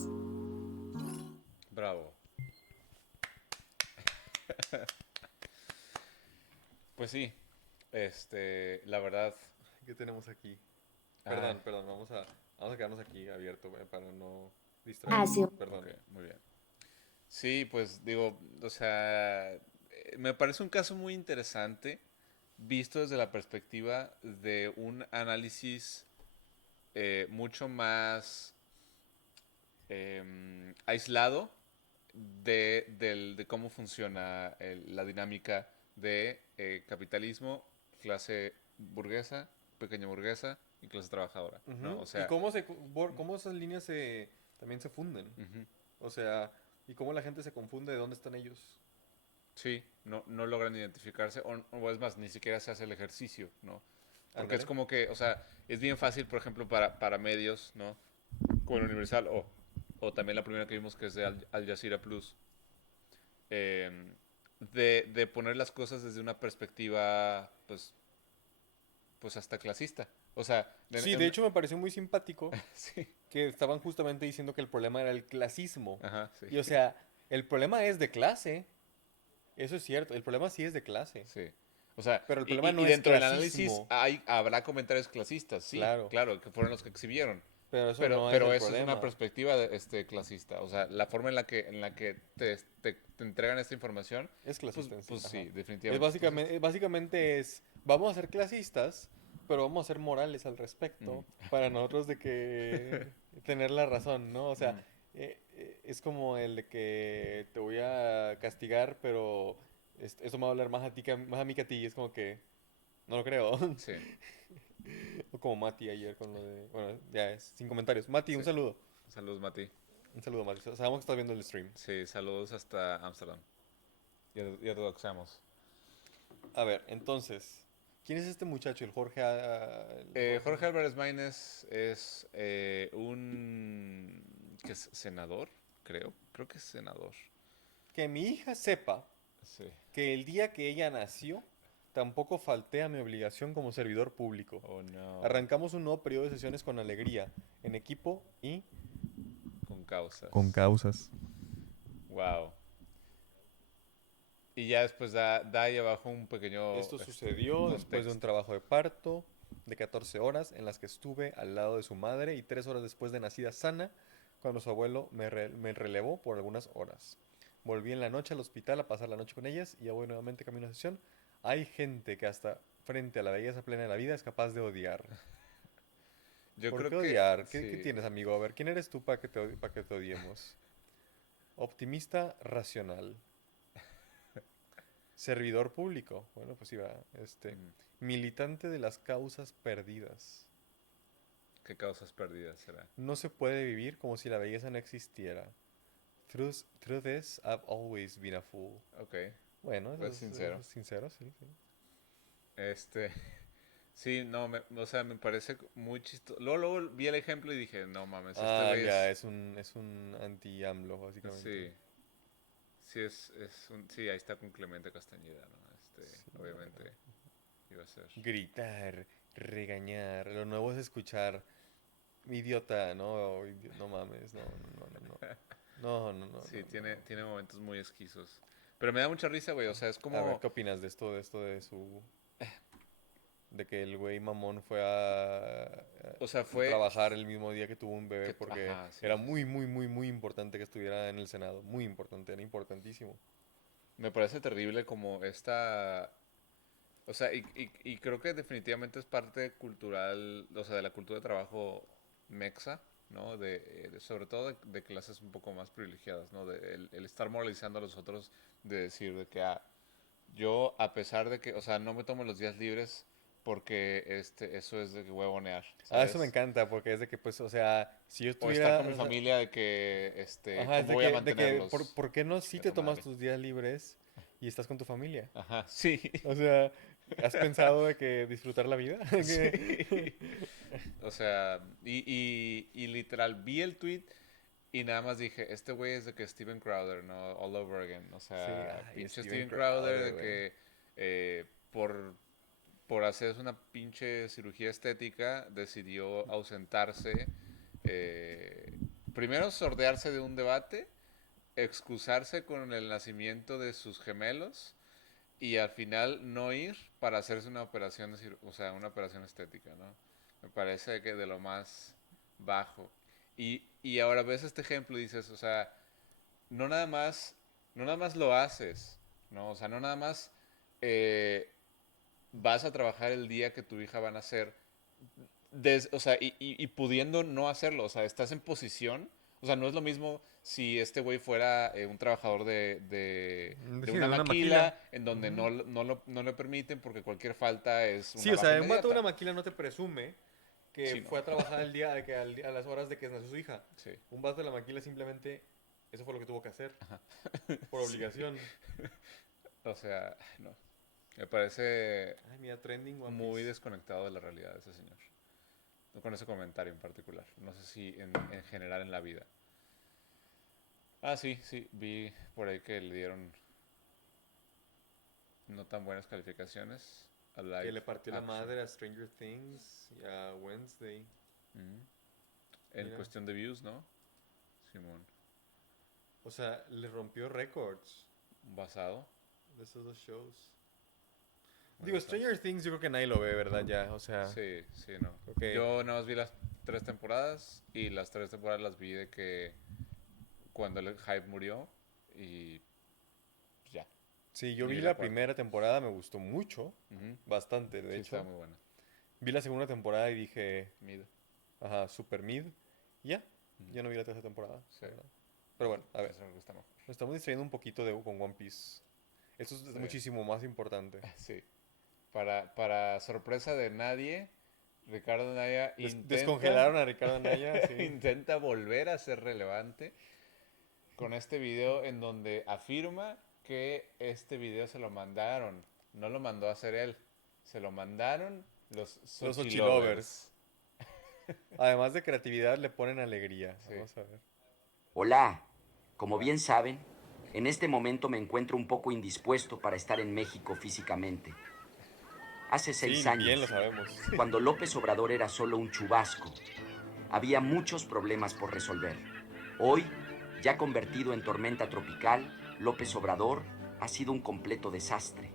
Bravo. Pues sí, la verdad, ¿Qué tenemos aquí? ay, Perdón, vamos a quedarnos aquí abierto, para no Hace distraernos. ok, Perdón. muy bien. Sí, pues digo, o sea, me parece un caso muy interesante visto desde la perspectiva de un análisis mucho más aislado de cómo funciona la dinámica de capitalismo, clase burguesa, pequeña burguesa y clase trabajadora, ¿no? O Ujú. Y sea, cómo esas líneas también se funden. ujú, O sea, y cómo la gente se confunde de dónde están ellos. sí, no logran identificarse, o es más, ni siquiera se hace el ejercicio, ¿no? Porque es Ándale. como que, o sea, es bien fácil, por ejemplo, para medios, ¿no? Como el Universal, o también la primera que vimos que es de Al Jazeera Plus, eh, de poner las cosas desde una perspectiva, pues hasta clasista. O sea, Sí, de hecho me pareció muy simpático sí, que estaban justamente diciendo que el problema era el clasismo. ajá, sí, Y o sea, el problema es de clase. Eso es cierto, el problema sí es de clase. sí. O sea, Pero el y, problema y no es dentro del análisis clasismo. habrá comentarios clasistas, sí, Claro, claro, que fueron los que exhibieron. pero eso Pero, no es pero el eso es una problema. perspectiva clasista. O sea, la forma en la que te entregan esta información, Es pues, clasista en sí. pues Ajá. sí, Es definitivamente es clasista. básicamente vamos a ser clasistas, pero vamos a ser morales al Mm, respecto para nosotros de que tener la razón, ¿no? O sea, mm, es como el de que te voy a castigar, pero eso me va a hablar más a mí que a ti. Y es como que no lo creo. sí, O como Mati ayer con lo de... Bueno, ya es, sin comentarios. Mati, un sí. saludo. Saludos, Mati. Un saludo, Mati. Sabemos que estás viendo el stream. Sí, saludos hasta Ámsterdam. Ya te doxamos. A ver, entonces, ¿quién es este muchacho? El Jorge... Jorge Álvarez Maínez es un que es senador, creo que es senador. Que mi hija sepa Sí. que el día que ella nació, tampoco falté a mi obligación como servidor público. Oh no, Arrancamos un nuevo periodo de sesiones con alegría, en equipo y... con causas. Con causas. Wow. Y ya después da ahí abajo un pequeño Esto sucedió después de un contexto. trabajo de parto de 14 horas en las que estuve al lado de su madre y 3 horas después de nacida sana, cuando su abuelo me relevó por algunas horas. Volví en la noche al hospital a pasar la noche con ellas y ya voy nuevamente camino a la sesión. Hay gente que hasta frente a la belleza plena de la vida es capaz de odiar. Yo ¿Por qué creo que odiar? ¿Qué sí. tienes, amigo? A ver, ¿quién eres tú para que te odiemos? Optimista racional. Servidor público. Bueno, pues iba. Mm, Militante de las causas perdidas. ¿Qué causas perdidas será? No se puede vivir como si la belleza no existiera. Truth is, I've always been a fool. Ok, Bueno, pues eso sincero. es sincero, sí, sí. Este, sí, no, o sea, me parece muy chistoso. Luego vi el ejemplo y dije, no mames, este Ah, güey ya, es, es un anti-AMLO, básicamente. sí, sí, ahí está con Clemente Castañeda, ¿no? Sí, no, Obviamente no. iba a ser. Gritar, regañar. Lo nuevo es escuchar, idiota, no, no mames, no, no, no, no. No, no, no, Sí, no, tiene momentos muy esquizos. Pero me da mucha risa, güey, o sea, es no. A ver, como, ¿qué opinas de esto de su... de que el güey mamón fue o sea, a trabajar el mismo día que tuvo un bebé porque ajá, sí, era sí, sí. muy, muy, muy, muy importante que estuviera en el Senado. Muy importante, era importantísimo. Me parece terrible como esta, o sea, y creo que definitivamente es parte cultural, o sea, de la cultura de trabajo mexa, ¿no? Sobre todo de clases un poco más privilegiadas, ¿no? El estar moralizando a los otros, de decir de que, yo, a pesar de que, o sea, no me tomo los días libres porque eso es de que huevonear, Eso me ¿sabes? encanta, porque es de que, pues, o sea, si yo O estar estuviera... con mi o sea, familia de que, ajá, es ¿cómo voy a de que mantenerlos? ¿por qué no si Chinga te tu tomas madre. tus días libres y estás con tu familia? Ajá, sí. O sea, ¿has pensado de que disfrutar la vida? Sí. Que- O sea, y literal vi el tweet y nada más dije, este güey es de que Steven Crowder, ¿no? All over again. O Sí, sea, ay, pinche Steven Steven Crowder Crowder, de güey. que por hacerse una pinche cirugía estética decidió ausentarse. eh, Primero sordearse de un debate, excusarse con el nacimiento de sus gemelos y al final no ir para hacerse una operación o sea, una operación estética, ¿no? Me parece que de lo más bajo. Y ahora ves este ejemplo y dices, o sea, no nada más, no nada más lo haces, ¿no? O sea, no nada más eh, vas a trabajar el día que tu hija va a nacer, o sea, y pudiendo no hacerlo, o sea, estás en posición, o sea, no es lo mismo si este güey fuera un trabajador de Sí, una de una maquila. maquila en donde Ujú. No le permiten porque cualquier falta es Sí, una o baja sea, un vato de una inmediata. maquila no te presume que Sí, no. fue a trabajar el día, de que a las horas de que nació su hija. Sí. Un vato de la maquila simplemente, eso fue lo que tuvo que hacer, por Sí. obligación. O sea, no. Me parece Ay, mira, trending One muy Piece. desconectado de la realidad de ese señor. No con ese comentario en particular. No sé si en general en la vida. Ah, sí, sí. Vi por ahí que le dieron no tan buenas calificaciones a Que live le partió la action. madre a Stranger Things y a Wednesday. Ujú. En Mira. cuestión de views, ¿no? Simón. O sea, le rompió récords Basado. de esos dos shows. Muy Digo, basado. Stranger Things yo creo que nadie lo ve, ¿verdad? Ya, o sea, Sí, sí, no. creo que... Yo nada más vi las 3 temporadas y las 3 temporadas las vi de que cuando el hype murió y ya. Sí, yo Ni vi vi la la cuarta. primera temporada, me gustó mucho, Ujú. bastante, de Sí, estaba hecho. muy buena. Vi la segunda temporada y dije, Mid. ajá, super mid. Y ya, Ujú. ya no vi la tercera temporada, Sí. la verdad. Pero bueno, a ver, Eso me gusta mejor. nos estamos distrayendo un poquito con One Piece. Esto es Sí. muchísimo más importante. Sí. Para sorpresa de nadie, Ricardo Naya Descongelaron a Ricardo Anaya, sí. intenta volver a ser relevante con este video en donde afirma que este video se lo mandaron. No lo mandó a hacer él. Se lo mandaron los Los Sochi Ochilovers. Lovers. Además de creatividad, le ponen alegría. Sí. Vamos a ver. Hola, como bien saben, en este momento me encuentro un poco indispuesto para estar en México físicamente. Hace Sí, 6 bien lo años, sabemos. cuando López Obrador era solo un chubasco, había muchos problemas por resolver. Hoy, ya convertido en tormenta tropical, López Obrador ha sido un completo desastre.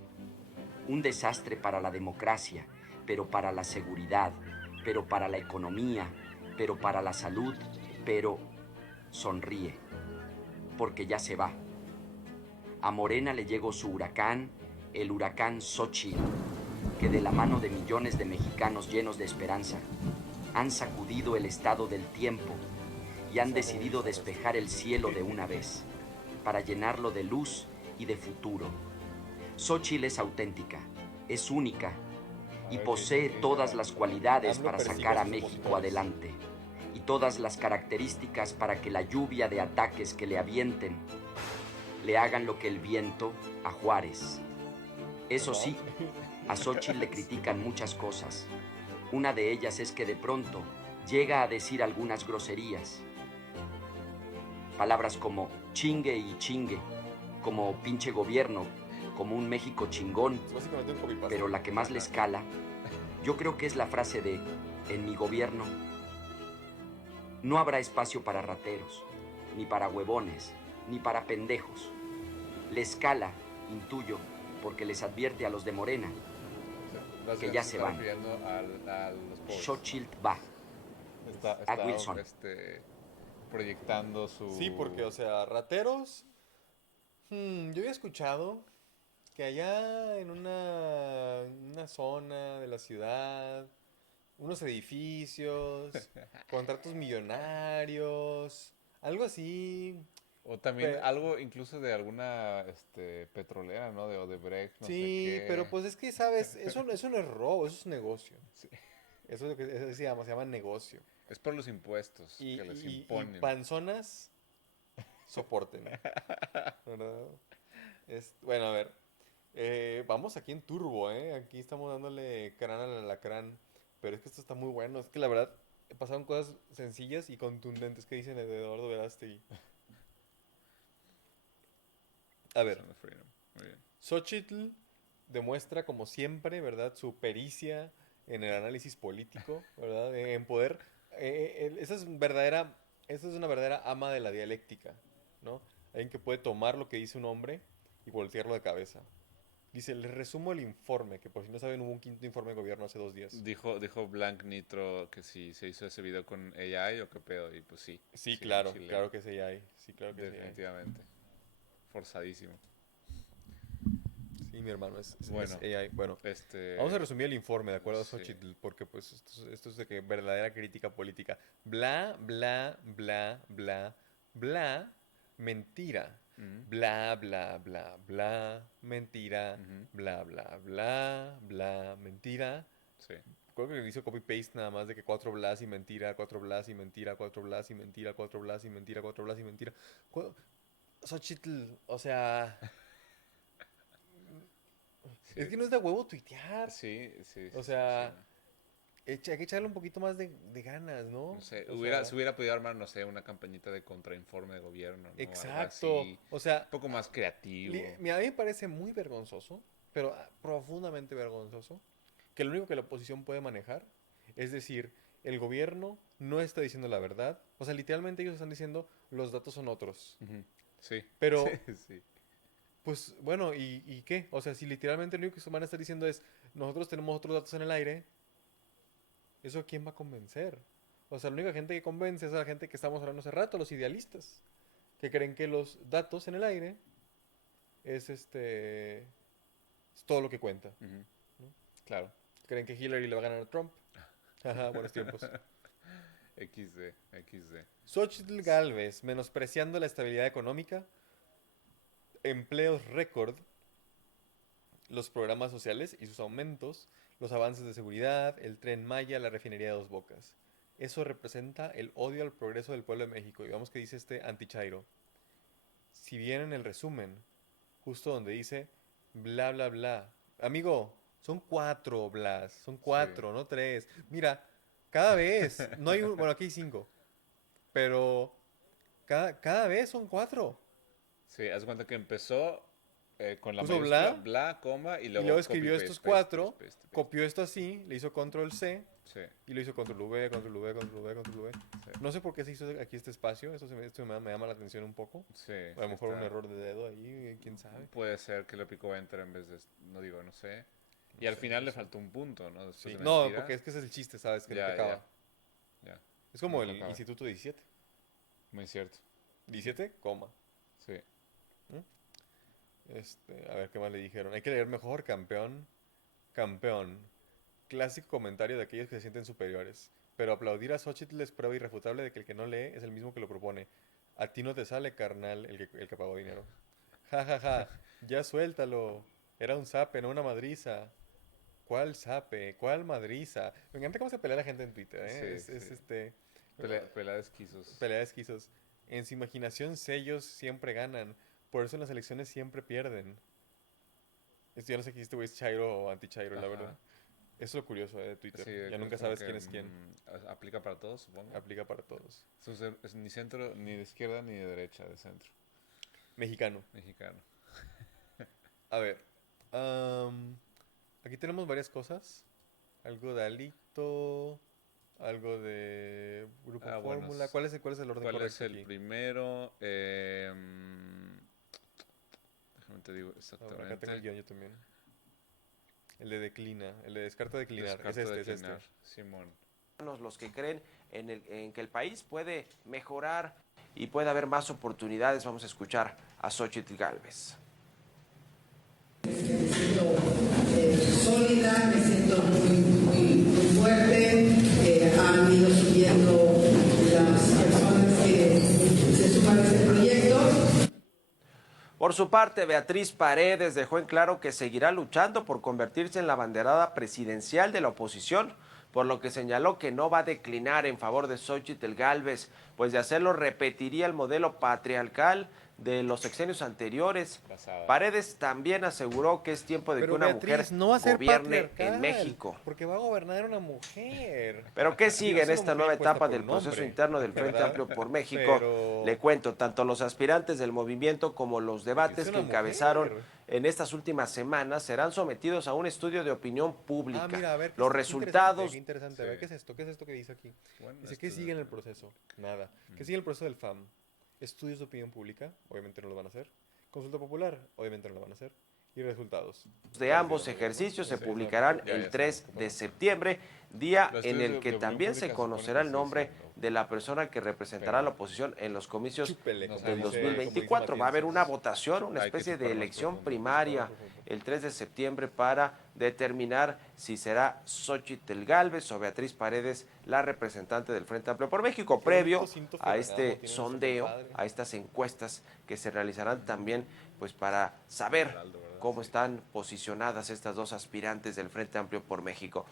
Un desastre para la democracia, pero para la seguridad, pero para la economía, pero para la salud, pero sonríe, porque ya se va. A Morena le llegó su huracán, el huracán Xochitl, que de la mano de millones de mexicanos llenos de esperanza, han sacudido el estado del tiempo y han decidido despejar el cielo de una vez, para llenarlo de luz y de futuro. Xochitl es auténtica, es única y posee todas las cualidades AMLO para persigue sacar a a sus México opositores. adelante y todas las características para que la lluvia de ataques que le avienten le hagan lo que el viento a Juárez. Eso sí, a Xochitl le critican muchas cosas. Una de ellas es que de pronto llega a decir algunas groserías. Palabras como chingue y chingue, como pinche gobierno, como un México chingón, Es básicamente un copy-paste. pero la que más le escala, yo creo que es la frase de, en mi gobierno, no habrá espacio para rateros, ni para huevones, ni para pendejos. Le escala, intuyo, porque les advierte a los de Morena, Básicamente ya se está van. refiriendo a los pobres. Xochitl va. Está a Wilson. proyectando su... Sí, porque, o sea, rateros. Yo había escuchado que allá en una zona de la ciudad, unos edificios, contratos millonarios, algo así. O también Pero- algo incluso de alguna petrolera, ¿no? De Odebrecht, no sé Sí, qué. pero pues es que, ¿sabes? Eso no es robo, eso es negocio. Eso es lo que eso se llama negocio. Es por los impuestos que les imponen. Y panzonas, soporten. ¿Verdad? Bueno, a ver. Vamos aquí en turbo, ¿eh? Aquí estamos dándole crán al alacrán. Pero es que esto está muy bueno. Es que la verdad, pasaron cosas sencillas y contundentes que dicen de Eduardo Verástegui. A ver, Son de Freedom. Muy bien. Xochitl demuestra, como siempre, ¿verdad? Su pericia en el análisis político, ¿verdad? En poder. Esa es una verdadera ama de la dialéctica, ¿no? Alguien que puede tomar lo que dice un hombre y voltearlo de cabeza. Dice, les resumo el informe, que por si no saben hubo un quinto informe de gobierno hace 2 días. Dijo Blanc Nitro que si se hizo ese video con AI o qué pedo, y pues sí. Sí, en claro, Chile. claro que sí hay. Sí, claro que sí hay. Definitivamente. Forzadísimo. Sí, mi hermano, es Bueno, AI. Bueno, Este... vamos a resumir el informe, de acuerdo a sí. Xochitl, porque pues esto es de que verdadera crítica política. Bla, bla, bla, bla, bla, mentira. Ujú. Bla, bla, bla, bla, mentira. Ujú. Bla, bla, bla, bla, mentira. Sí. Creo que hizo copy-paste nada más de que 4 blas y mentira, 4 blas y mentira, 4 blas y mentira, 4 blas y mentira, 4 blas y mentira. Xochitl, o sea... Sí. Es que no es de huevo tuitear. Sí. O sea, hay que echarle un poquito más de ganas, ¿no? No sé, O se sea, hubiera podido armar, no sé, una campañita de contrainforme de gobierno, ¿no? Algo exacto. así, O sea, un poco más creativo. mira, a mí me parece muy vergonzoso, pero profundamente vergonzoso, que lo único que la oposición puede manejar es decir, el gobierno no está diciendo la verdad. O sea, literalmente ellos están diciendo, los datos son otros. Ujú. Sí. Pero, Sí. pues, bueno, ¿y qué? O sea, si literalmente lo único que van a estar diciendo es, nosotros tenemos otros datos en el aire, ¿eso a quién va a convencer? O sea, la única gente que convence es a la gente que estamos hablando hace rato, los idealistas, que creen que los datos en el aire es es todo lo que cuenta. Ujú. Claro. Creen que Hillary le va a ganar a Trump. Ajá, buenos tiempos. XD. Xochitl Gálvez, menospreciando la estabilidad económica, empleos récord, los programas sociales y sus aumentos, los avances de seguridad, el Tren Maya, la refinería de Dos Bocas. Eso representa el odio al progreso del pueblo de México. Y vamos que dice anti-Chairo. Si bien en el resumen, justo donde dice bla bla bla. Amigo, son 4 blas, son 4, no 3. Mira, cada vez, no hay bueno, aquí hay 5. Pero cada vez son 4. Sí, haz cuenta que empezó con la Puso mayúscula, bla, bla, coma, y Y luego, luego escribió copy, estos paste, 4, paste, paste, paste. copió esto así, le hizo control C Sí, y lo hizo control V, control V, control V, control V. sí. No sé por qué se hizo aquí este espacio, esto me llama la atención un poco. Sí, A sí lo mejor un está. error de dedo ahí, quién sabe. Puede ser que le picó enter en vez de, no digo, no sé. Y al sé, final no le sé. faltó un punto, ¿no? Después Sí, de no, mentira. porque es que ese es el chiste, ¿sabes? Que Ya, no te acaba. Ya. Es como no el te acaba. Instituto 17. Muy cierto. 17, coma. Sí. A ver qué más le dijeron. Hay que leer mejor, campeón. Campeón. Clásico comentario de aquellos que se sienten superiores. Pero aplaudir a Xochitl es prueba irrefutable de que el que no lee es el mismo que lo propone. A ti no te sale, carnal, el que pagó dinero. Ja, ja, ja. Ya suéltalo. Era un zape, no una madriza. ¿Cuál zape? ¿Cuál madriza? Me encanta cómo se pelea la gente en Twitter, ¿eh? Sí, Es sí. Pelea de esquizos. pelea de esquizos. En su imaginación, sellos siempre ganan. Por eso en las elecciones siempre pierden. Yo no sé si este güey es Chairo o anti-Chairo, la Ajá. verdad. Eso es lo curioso de Twitter. Sí, Ya nunca como sabes que, quién es quién. Aplica para todos, supongo. Aplica para todos. Entonces, es ni centro, ni de izquierda, ni de derecha, de centro. Mexicano. Mexicano. A ver. Aquí tenemos varias cosas. Algo de Alito. Algo de Grupo Bueno, Fórmula. ¿Cuál es el orden ¿Cuál es correcto el aquí? primero? Déjame te digo Ahora acá tengo el exactamente. guión yo también. El de declina. El de descarta declinar. Descarta Es declinar, este. Simón. Los que creen en que el país puede mejorar y puede haber más oportunidades. Vamos a escuchar a Xochitl Gálvez. Sólida, me siento muy fuerte. Han ido subiendo las personas que se suman a este proyecto. Por su parte, Beatriz Paredes dejó en claro que seguirá luchando por convertirse en la abanderada presidencial de la oposición, por lo que señaló que no va a declinar en favor de Xóchitl Gálvez, pues de hacerlo repetiría el modelo patriarcal de los sexenios anteriores. Paredes también aseguró que es tiempo de que una mujer no va a ser gobierne patriarcal, en México. Porque va a gobernar una mujer. Pero ¿qué sigue en Es una esta mujer nueva impuesta etapa por del un proceso hombre, interno del Frente ¿verdad? Amplio por México? Pero- Le cuento, tanto los aspirantes del movimiento como los debates Es que una encabezaron mujer. en estas últimas semanas serán sometidos a un estudio de opinión pública. Mira, a ver, Los qué resultados... Qué interesante. A ver, ¿qué es esto? ¿Qué es esto que dice aquí? Bueno, Dice, ¿qué esto- sigue en el proceso? Nada. ¿Qué sigue en el proceso del FAM? Estudios de opinión pública, obviamente no lo van a hacer. Consulta popular, obviamente no lo van a hacer. Y resultados. de ambos ejercicios se publicarán el 3 de septiembre, día Los en estudios el de que opinión también pública se se conocerá supone el que sí, nombre sí, de la persona que representará a la oposición en los comicios Chúpele, No como del dice- dice 2024. Va a haber una votación, una Hay que especie de tocar más elección profundo. primaria el 3 de septiembre para determinar si será Xóchitl Gálvez o Beatriz Paredes la representante del Frente Amplio por México, previo a este sondeo, a estas encuestas que se realizarán también pues para saber cómo están posicionadas estas dos aspirantes del Frente Amplio por México.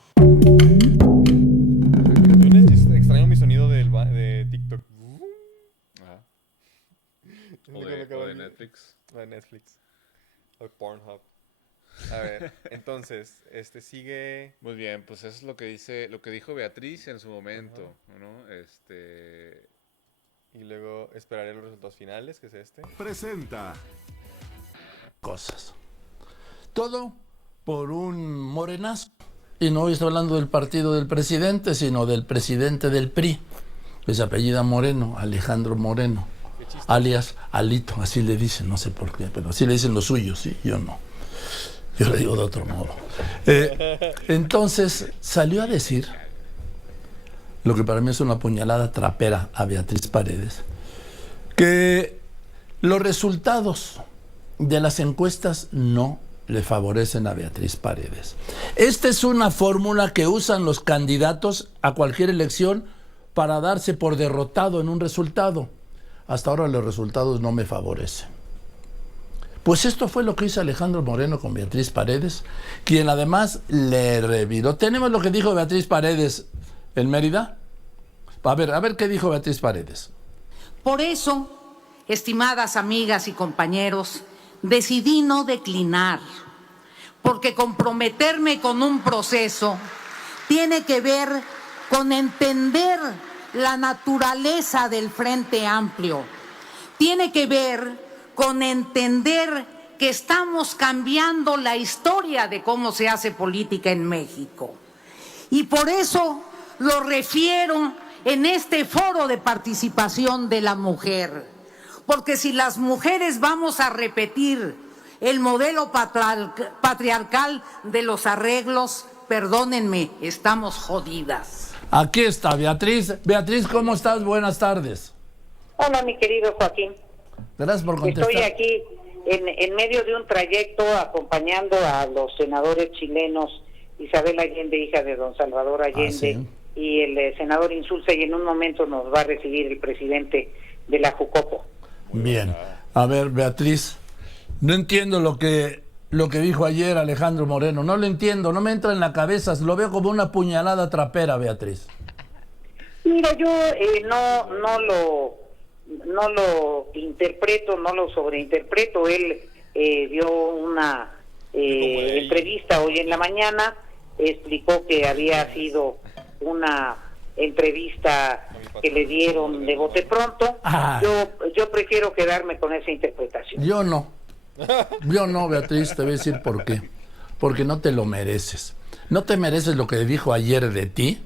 Yo extraño mi sonido de TikTok. Ajá. Es O lo que de, me acaba o de de- Netflix. O de Netflix. O de Pornhub. A ver, entonces, sigue... Muy bien, pues eso es lo que dice, lo que dijo Beatriz en su momento, ¿no? Y luego esperaré los resultados finales, que es este. Presenta cosas. Todo por un morenazo. Y no estoy hablando del partido del presidente, sino del presidente del PRI, que se apellida Moreno, Alejandro Moreno, alias Alito, así le dicen, no sé por qué, pero así le dicen los suyos, sí, yo no. Yo le digo de otro modo. Entonces salió a decir lo que para mí es una puñalada trapera a Beatriz Paredes, que los resultados de las encuestas no le favorecen a Beatriz Paredes. Esta es una fórmula que usan los candidatos a cualquier elección para darse por derrotado en un resultado. Hasta ahora los resultados no me favorecen. Pues esto fue lo que hizo Alejandro Moreno con Beatriz Paredes, quien además le reviró. Tenemos lo que dijo Beatriz Paredes en Mérida. A ver qué dijo Beatriz Paredes. Por eso, estimadas amigas y compañeros, decidí no declinar, porque comprometerme con un proceso tiene que ver con entender la naturaleza del Frente Amplio, tiene que ver con entender que estamos cambiando la historia de cómo se hace política en México. Y por eso lo refiero en este foro de participación de la mujer. Porque si las mujeres vamos a repetir el modelo patriarcal de los arreglos, perdónenme, estamos jodidas. Aquí está Beatriz. Beatriz, ¿cómo estás? Buenas tardes. Hola, mi querido Joaquín. Gracias por contestar. Estoy aquí en medio de un trayecto acompañando a los senadores chilenos Isabel Allende, hija de don Salvador Allende, sí. y el senador Insulza, y en un momento nos va a recibir el presidente de la Jucopo. Bien. A ver, Beatriz, no entiendo lo que dijo ayer Alejandro Moreno. No lo entiendo, no me entra en la cabeza. Lo veo como una puñalada trapera, Beatriz. Mira, yo no lo interpreto, no lo sobreinterpreto. Él dio una entrevista hoy en la mañana, explicó que había sido una entrevista que le dieron de bote pronto. Yo prefiero quedarme con esa interpretación. Yo no, Beatriz, te voy a decir por qué. Porque no te lo mereces. No te mereces lo que dijo ayer de ti.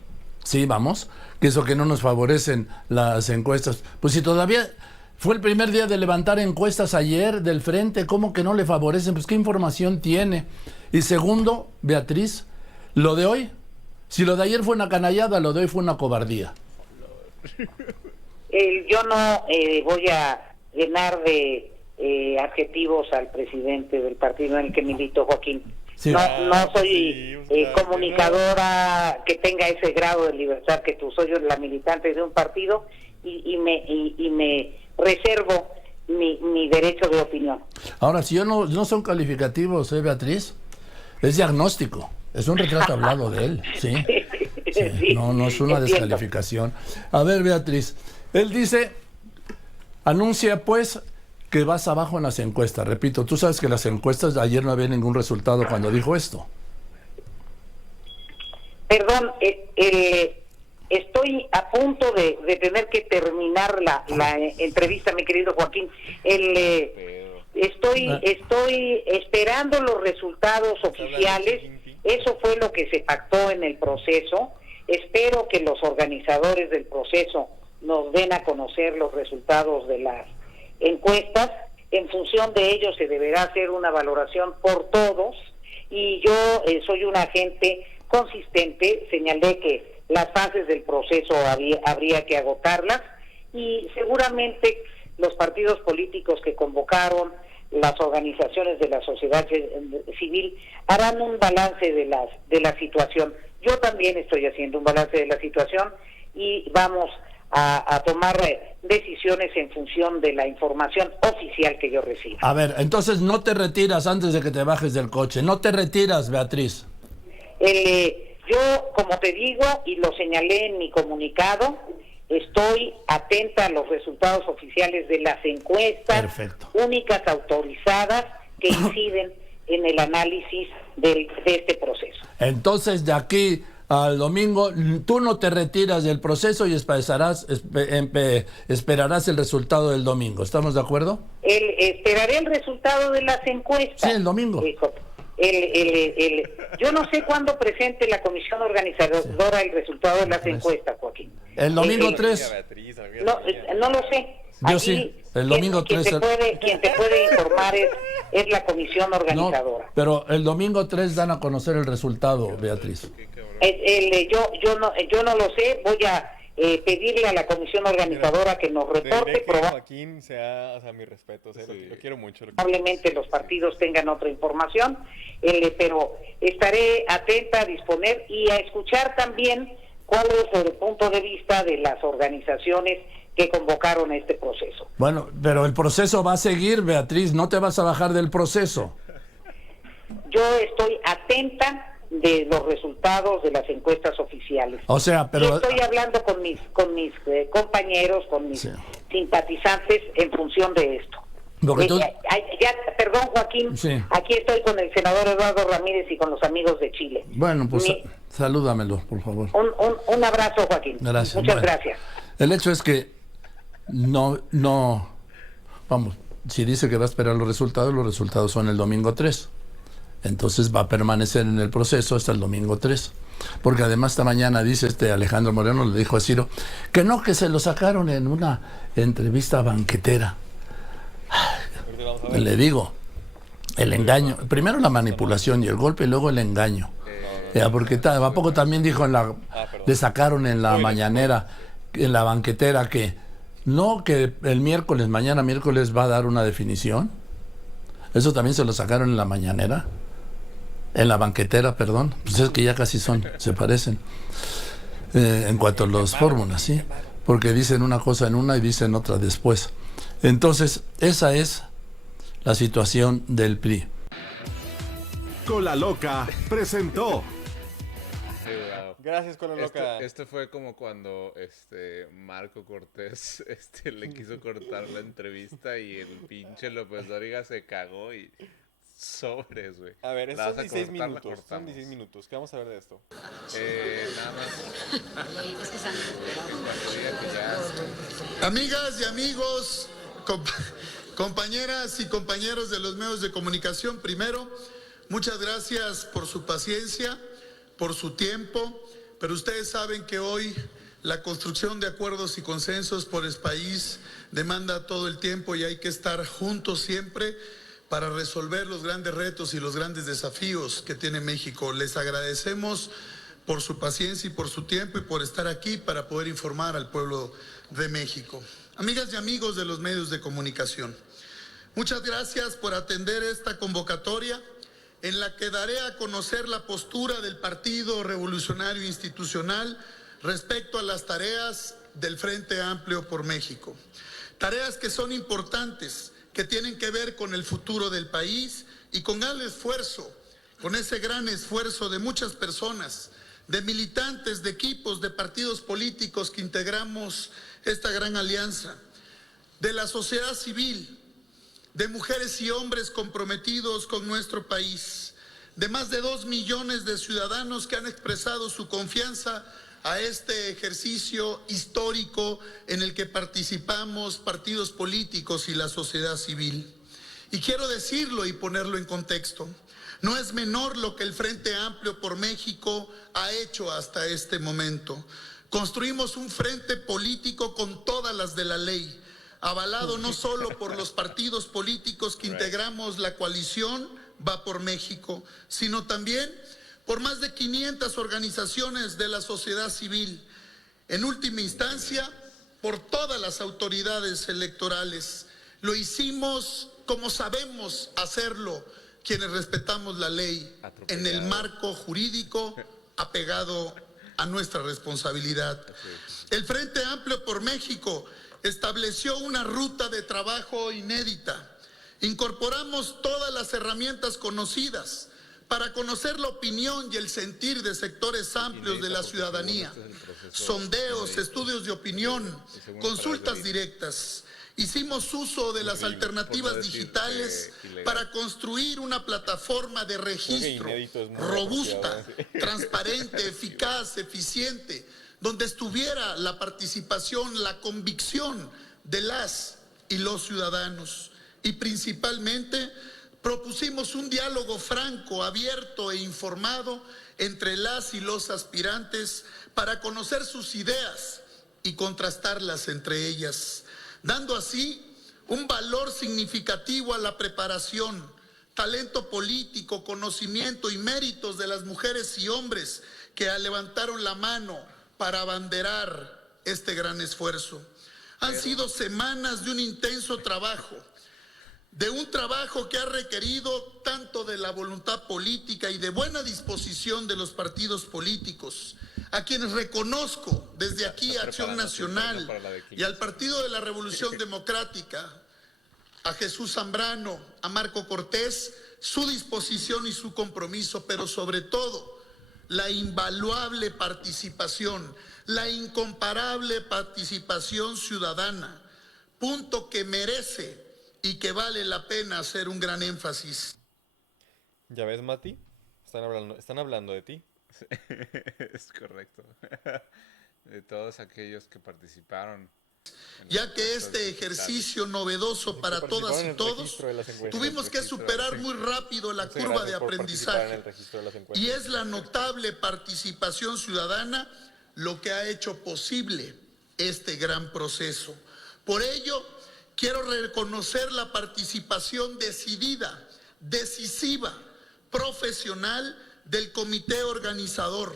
Sí, vamos, que eso que no nos favorecen las encuestas. Pues si todavía fue el primer día de levantar encuestas ayer del frente, ¿cómo que no le favorecen? Pues qué información tiene. Y segundo, Beatriz, lo de hoy, si lo de ayer fue una canallada, lo de hoy fue una cobardía. Yo no voy a llenar de adjetivos al presidente del partido en el que milito, Joaquín. Sí. No soy comunicadora que tenga ese grado de libertad que tú. Soy la militante de un partido y me reservo mi derecho de opinión. Ahora, si yo no son calificativos, Beatriz, es diagnóstico, es un retrato hablado de él, ¿sí? Sí, no es una descalificación. A ver, Beatriz, él dice, anuncia pues que vas abajo en las encuestas. Repito, tú sabes que las encuestas, ayer no había ningún resultado cuando dijo esto. Perdón, estoy a punto de tener que terminar la entrevista, mi querido Joaquín. Estoy esperando los resultados oficiales. Eso fue lo que se pactó en el proceso. Espero que los organizadores del proceso nos den a conocer los resultados de las encuestas. En función de ello se deberá hacer una valoración por todos, y yo soy un agente consistente. Señalé que las fases del proceso habría que agotarlas, y seguramente los partidos políticos que convocaron, las organizaciones de la sociedad civil, harán un balance de la situación. Yo también estoy haciendo un balance de la situación, y vamos a tomar decisiones en función de la información oficial que yo reciba. A ver, entonces no te retiras antes de que te bajes del coche, no te retiras, Beatriz. Yo, como te digo, y lo señalé en mi comunicado, estoy atenta a los resultados oficiales de las encuestas únicas autorizadas que inciden en el análisis de este proceso. Entonces, de aquí al domingo, tú no te retiras del proceso y esperarás el resultado del domingo. ¿Estamos de acuerdo? Esperaré el resultado de las encuestas. Sí, el domingo. Yo no sé cuándo presente la comisión organizadora el resultado de las encuestas, Joaquín. El domingo 3. No lo sé. Yo sí, el domingo 3. Quien te puede informar es la comisión organizadora. No, pero el domingo 3 dan a conocer el resultado, Beatriz. Yo no lo sé. Voy a pedirle a la comisión organizadora que nos reporte. Joaquín sea, o sea, mi respeto, lo quiero mucho. Probablemente los partidos tengan otra información, pero estaré atenta a disponer y a escuchar también cuál es el punto de vista de las organizaciones que convocaron este proceso. Bueno, pero el proceso va a seguir, Beatriz, no te vas a bajar del proceso. Yo estoy atenta de los resultados de las encuestas oficiales. O sea, pero... Yo estoy hablando con mis compañeros, con mis simpatizantes en función de esto. Perdón, Joaquín, aquí estoy con el senador Eduardo Ramírez y con los amigos de Chile. Bueno, pues salúdamelo, por favor. Un abrazo, Joaquín. Gracias. Muchas gracias. El hecho es que vamos, si dice que va a esperar los resultados son el domingo 3. Entonces va a permanecer en el proceso hasta el domingo 3. Porque además esta mañana dice Alejandro Moreno, le dijo a Ciro, que se lo sacaron en una entrevista banquetera. Le digo, el engaño, primero la manipulación y el golpe, y luego el engaño. Porque ¿a poco también dijo le sacaron en la mañanera, en la banquetera, que el mañana miércoles va a dar una definición? ¿Eso también se lo sacaron en la mañanera? En la banquetera, perdón. Pues es que ya casi se parecen. En cuanto a las fórmulas, ¿sí? Porque dicen una cosa en una y dicen otra después. Entonces, esa es la situación del PRI. Cola Loca presentó. Gracias, Cola Loca. Este fue como cuando Marco Cortés le quiso cortar la entrevista y el pinche López Dóriga se cagó y sobres, güey. A ver, estos 16 minutos. Son 16 minutos. ¿Qué vamos a ver de esto? Nada más. Amigas y amigos, compañeras y compañeros de los medios de comunicación, primero, muchas gracias por su paciencia, por su tiempo, pero ustedes saben que hoy la construcción de acuerdos y consensos por el país demanda todo el tiempo y hay que estar juntos siempre para resolver los grandes retos y los grandes desafíos que tiene México. Les agradecemos por su paciencia y por su tiempo y por estar aquí para poder informar al pueblo de México. Amigas y amigos de los medios de comunicación, muchas gracias por atender esta convocatoria en la que daré a conocer la postura del Partido Revolucionario Institucional respecto a las tareas del Frente Amplio por México. Tareas que son importantes, que tienen que ver con el futuro del país y con el esfuerzo, con ese gran esfuerzo de muchas personas, de militantes, de equipos, de partidos políticos que integramos esta gran alianza, de la sociedad civil, de mujeres y hombres comprometidos con nuestro país, de más de 2 millones de ciudadanos que han expresado su confianza a este ejercicio histórico en el que participamos partidos políticos y la sociedad civil. Y quiero decirlo y ponerlo en contexto. No es menor lo que el Frente Amplio por México ha hecho hasta este momento. Construimos un frente político con todas las de la ley, avalado no solo por los partidos políticos que integramos la coalición Va por México, sino también por más de 500 organizaciones de la sociedad civil. En última instancia, por todas las autoridades electorales. Lo hicimos como sabemos hacerlo, quienes respetamos la ley, en el marco jurídico apegado a nuestra responsabilidad. El Frente Amplio por México estableció una ruta de trabajo inédita. Incorporamos todas las herramientas conocidas para conocer la opinión y el sentir de sectores amplios de la ciudadanía. Sondeos, estudios de opinión, consultas directas. Hicimos uso de las alternativas digitales para construir una plataforma de registro robusta, transparente, eficaz, eficiente, donde estuviera la participación, la convicción de las y los ciudadanos. Y principalmente propusimos un diálogo franco, abierto e informado entre las y los aspirantes para conocer sus ideas y contrastarlas entre ellas, dando así un valor significativo a la preparación, talento político, conocimiento y méritos de las mujeres y hombres que levantaron la mano para abanderar este gran esfuerzo. Han sido semanas de un intenso trabajo, de un trabajo que ha requerido tanto de la voluntad política y de buena disposición de los partidos políticos, a quienes reconozco desde aquí a Acción Nacional y al Partido de la Revolución Democrática, a Jesús Zambrano, a Marco Cortés, su disposición y su compromiso, pero sobre todo la invaluable participación, la incomparable participación ciudadana, punto que merece y que vale la pena hacer un gran énfasis. ¿Ya ves, Mati? Están hablando de ti. Es correcto. De todos aquellos que participaron. Ya que este ejercicio novedoso para todas y todos, tuvimos que superar muy rápido la curva de aprendizaje. Y es la notable participación ciudadana lo que ha hecho posible este gran proceso. Por ello, quiero reconocer la participación decidida, decisiva, profesional del comité organizador,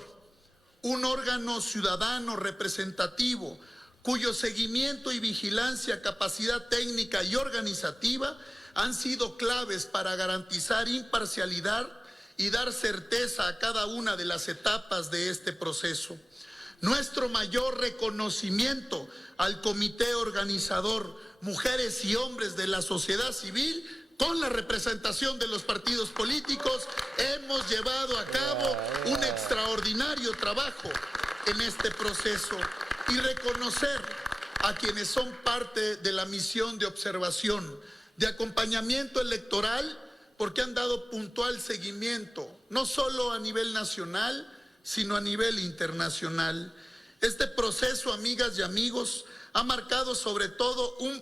un órgano ciudadano representativo cuyo seguimiento y vigilancia, capacidad técnica y organizativa han sido claves para garantizar imparcialidad y dar certeza a cada una de las etapas de este proceso. Nuestro mayor reconocimiento al comité organizador, mujeres y hombres de la sociedad civil, con la representación de los partidos políticos, hemos llevado a cabo un extraordinario trabajo en este proceso y reconocer a quienes son parte de la misión de observación, de acompañamiento electoral, porque han dado puntual seguimiento, no solo a nivel nacional, sino a nivel internacional. Este proceso, amigas y amigos, ha marcado sobre todo un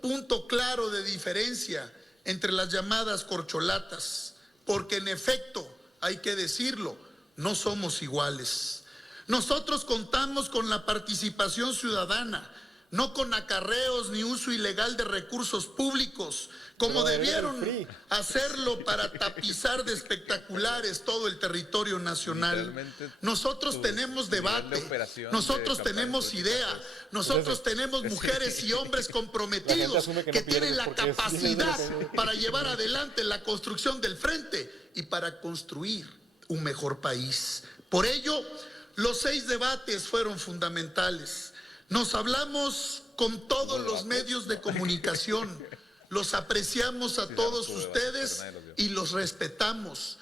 punto claro de diferencia entre las llamadas corcholatas, porque en efecto, hay que decirlo, no somos iguales. Nosotros contamos con la participación ciudadana, no con acarreos ni uso ilegal de recursos públicos, como debieron hacerlo para tapizar de espectaculares todo el territorio nacional. Nosotros tenemos debate, nosotros tenemos idea, nosotros tenemos mujeres y hombres comprometidos que tienen la capacidad para llevar adelante la construcción del frente y para construir un mejor país. Por ello, los 6 debates fueron fundamentales. Nos hablamos con todos los medios de comunicación. Los apreciamos a todos ustedes y los respetamos.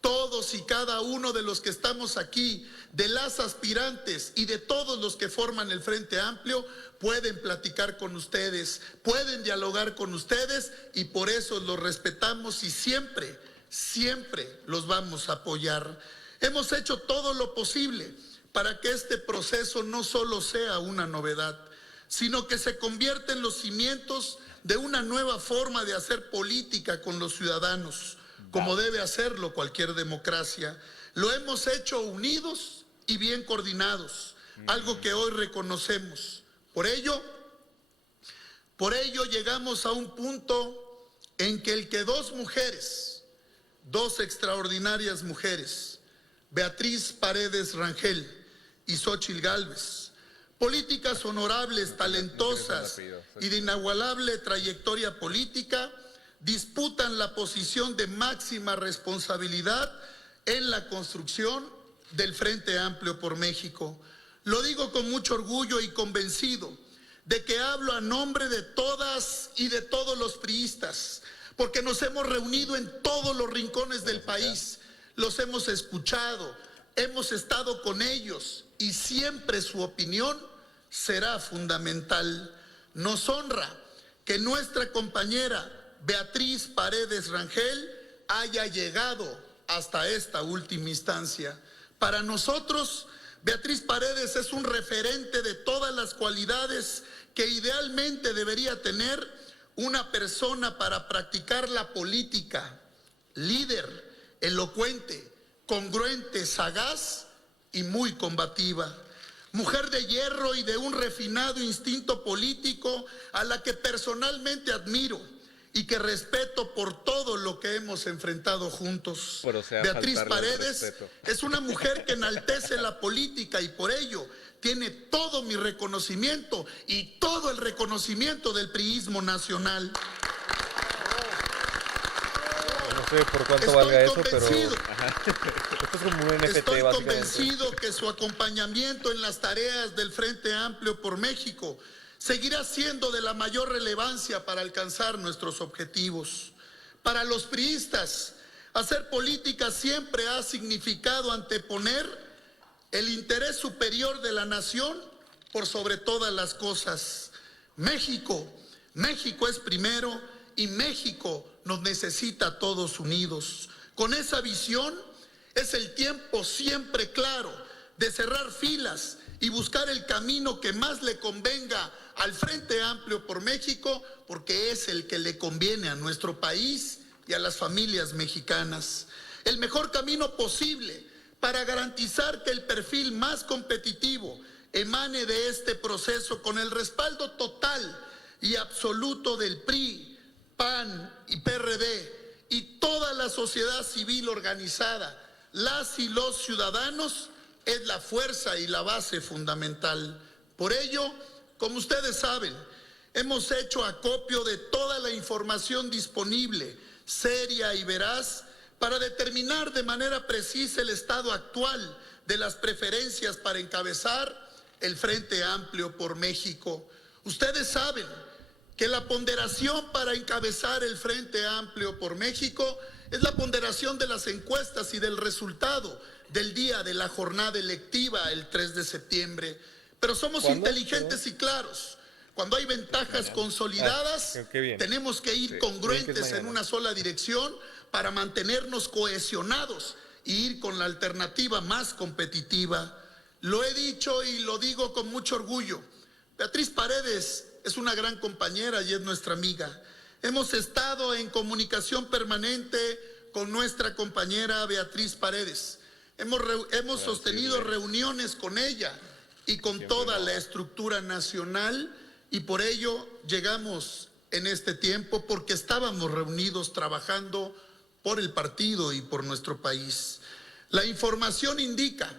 Todos y cada uno de los que estamos aquí, de las aspirantes y de todos los que forman el Frente Amplio, pueden platicar con ustedes, pueden dialogar con ustedes y por eso los respetamos y siempre, siempre los vamos a apoyar. Hemos hecho todo lo posible para que este proceso no solo sea una novedad, sino que se convierta en los cimientos de una nueva forma de hacer política con los ciudadanos, como debe hacerlo cualquier democracia. Lo hemos hecho unidos y bien coordinados, algo que hoy reconocemos. Por ello llegamos a un punto en que el que dos mujeres, dos extraordinarias mujeres, Beatriz Paredes Rangel y Xóchitl Gálvez, políticas honorables, talentosas y de inigualable trayectoria política, disputan la posición de máxima responsabilidad en la construcción del Frente Amplio por México. Lo digo con mucho orgullo y convencido de que hablo a nombre de todas y de todos los priistas, porque nos hemos reunido en todos los rincones del país, los hemos escuchado, hemos estado con ellos y siempre su opinión será fundamental. Nos honra que nuestra compañera Beatriz Paredes Rangel haya llegado hasta esta última instancia. Para nosotros, Beatriz Paredes es un referente de todas las cualidades que idealmente debería tener una persona para practicar la política: líder, elocuente, congruente, sagaz y muy combativa. Mujer de hierro y de un refinado instinto político a la que personalmente admiro y que respeto por todo lo que hemos enfrentado juntos. Beatriz Paredes es una mujer que enaltece la política y por ello tiene todo mi reconocimiento y todo el reconocimiento del priismo nacional. No sé por cuánto valga eso, pero esto es como un NFT, estoy convencido que su acompañamiento en las tareas del Frente Amplio por México seguirá siendo de la mayor relevancia para alcanzar nuestros objetivos. Para los priistas, hacer política siempre ha significado anteponer el interés superior de la nación por sobre todas las cosas. México es primero y México nos necesita a todos unidos. Con esa visión es el tiempo siempre claro de cerrar filas y buscar el camino que más le convenga al Frente Amplio por México, porque es el que le conviene a nuestro país y a las familias mexicanas. El mejor camino posible para garantizar que el perfil más competitivo emane de este proceso con el respaldo total y absoluto del PRI, PAN y PRD y toda la sociedad civil organizada, las y los ciudadanos, es la fuerza y la base fundamental. Por ello, como ustedes saben, hemos hecho acopio de toda la información disponible, seria y veraz, para determinar de manera precisa el estado actual de las preferencias para encabezar el Frente Amplio por México. Ustedes saben que la ponderación para encabezar el Frente Amplio por México es la ponderación de las encuestas y del resultado del día de la jornada electiva el 3 de septiembre. Pero somos inteligentes y claros. Cuando hay ventajas consolidadas, tenemos que ir congruentes en una sola dirección para mantenernos cohesionados e ir con la alternativa más competitiva. Lo he dicho y lo digo con mucho orgullo. Beatriz Paredes es una gran compañera y es nuestra amiga. Hemos estado en comunicación permanente con nuestra compañera Beatriz Paredes. Hemos sostenido reuniones con ella y con toda la estructura nacional y por ello llegamos en este tiempo porque estábamos reunidos trabajando por el partido y por nuestro país. La información indica,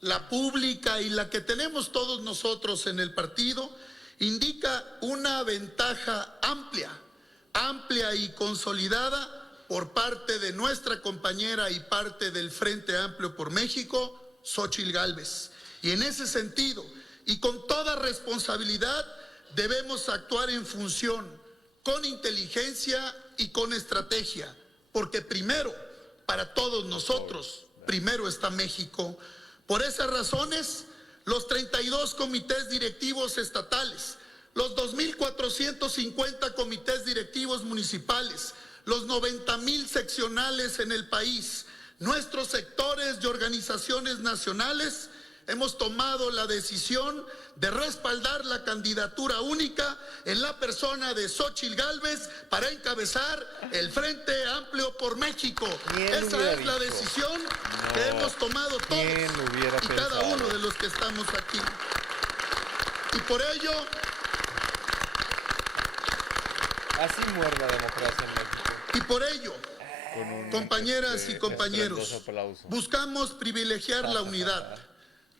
la pública y la que tenemos todos nosotros en el partido, indica una ventaja amplia y consolidada por parte de nuestra compañera y parte del Frente Amplio por México, Xóchitl Gálvez. Y en ese sentido, y con toda responsabilidad debemos actuar en función, con inteligencia y con estrategia, porque primero, para todos nosotros, primero está México. Por esas razones, los 32 comités directivos estatales, los 2.450 comités directivos municipales, los 90,000 seccionales en el país, nuestros sectores y organizaciones nacionales, hemos tomado la decisión de respaldar la candidatura única en la persona de Xóchitl Gálvez para encabezar el Frente Amplio por México. Esa es la decisión que hemos tomado todos y cada uno de los que estamos aquí. Y por ello, así muere la democracia en México. Y por ello, compañeras y compañeros, buscamos privilegiar la unidad,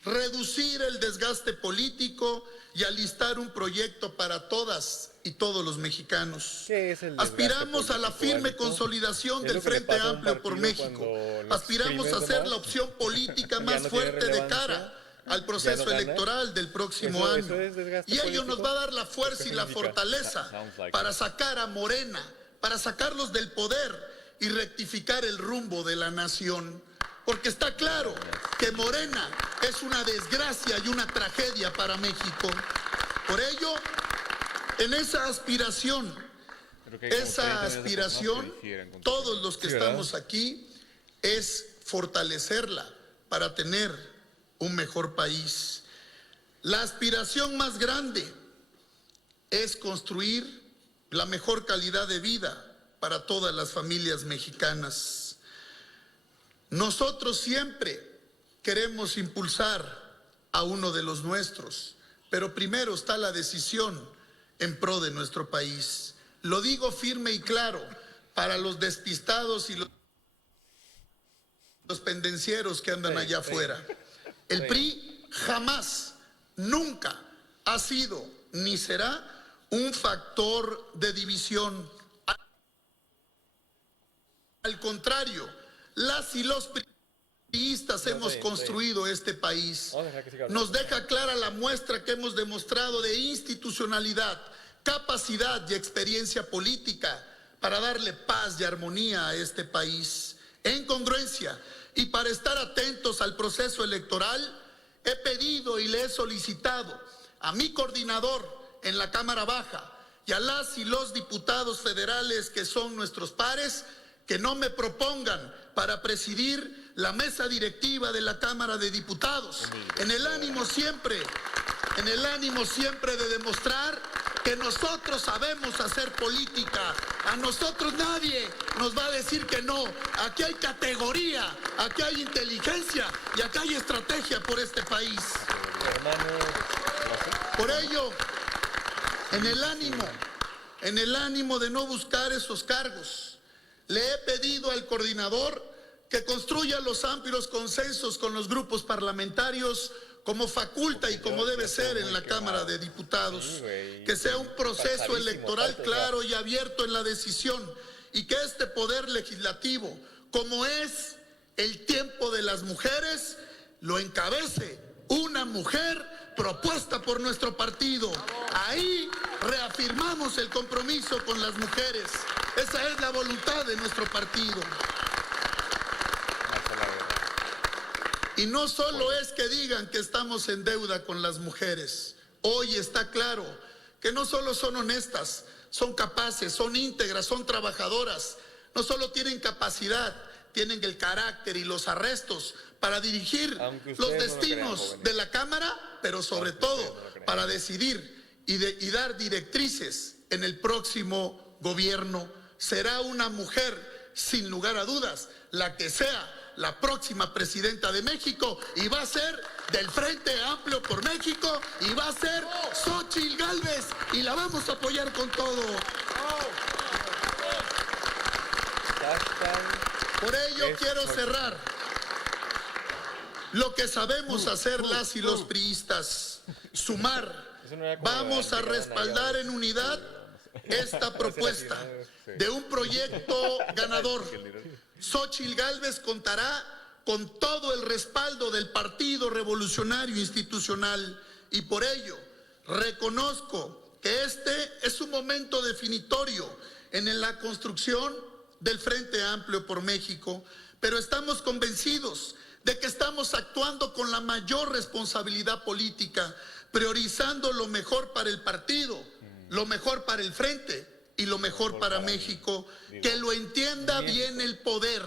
reducir el desgaste político y alistar un proyecto para todas y todos los mexicanos. Aspiramos a la firme consolidación del Frente Amplio por México. Aspiramos a ser la opción política más fuerte de cara al proceso electoral del próximo año. Y ello nos va a dar la fuerza y la fortaleza para sacar a Morena, para sacarlos del poder y rectificar el rumbo de la nación. Porque está claro que Morena es una desgracia y una tragedia para México. Por ello, en esa aspiración, todos los que estamos aquí, es fortalecerla para tener un mejor país. La aspiración más grande es construir la mejor calidad de vida para todas las familias mexicanas. Nosotros siempre queremos impulsar a uno de los nuestros, pero primero está la decisión en pro de nuestro país. Lo digo firme y claro para los despistados y los pendencieros que andan allá afuera. El PRI jamás, nunca ha sido ni será un factor de división. Al contrario, las y los priistas hemos construido este país. Nos deja clara la muestra que hemos demostrado de institucionalidad, capacidad y experiencia política para darle paz y armonía a este país. En congruencia y para estar atentos al proceso electoral, he pedido y le he solicitado a mi coordinador en la Cámara Baja y a las y los diputados federales que son nuestros pares que no me propongan para presidir la mesa directiva de la Cámara de Diputados, en el ánimo siempre de demostrar que nosotros sabemos hacer política. A nosotros nadie nos va a decir que no. Aquí hay categoría, aquí hay inteligencia y aquí hay estrategia por este país. Por ello, en el ánimo de no buscar esos cargos, le he pedido al coordinador que construya los amplios consensos con los grupos parlamentarios como faculta y como debe ser en la Cámara de Diputados, que sea un proceso electoral claro y abierto en la decisión y que este poder legislativo, como es el tiempo de las mujeres, lo encabece una mujer propuesta por nuestro partido. Ahí reafirmamos el compromiso con las mujeres. Esa es la voluntad de nuestro partido. Y no solo es que digan que estamos en deuda con las mujeres. Hoy está claro que no solo son honestas, son capaces, son íntegras, son trabajadoras. No solo tienen capacidad, tienen el carácter y los arrestos para dirigir los destinos de la Cámara, pero sobre todo para decidir y dar directrices en el próximo gobierno. Será una mujer, sin lugar a dudas, la que sea la próxima presidenta de México y va a ser del Frente Amplio por México y va a ser Xóchitl Gálvez y la vamos a apoyar con todo. Por ello quiero cerrar lo que sabemos hacer las y los priistas, sumar. Vamos a respaldar en unidad esta propuesta de un proyecto ganador. Xóchitl Gálvez contará con todo el respaldo del Partido Revolucionario Institucional y por ello reconozco que este es un momento definitorio en la construcción del Frente Amplio por México, pero estamos convencidos de que estamos actuando con la mayor responsabilidad política, priorizando lo mejor para el partido, lo mejor para el Frente y lo mejor para México. Que lo entienda bien el poder,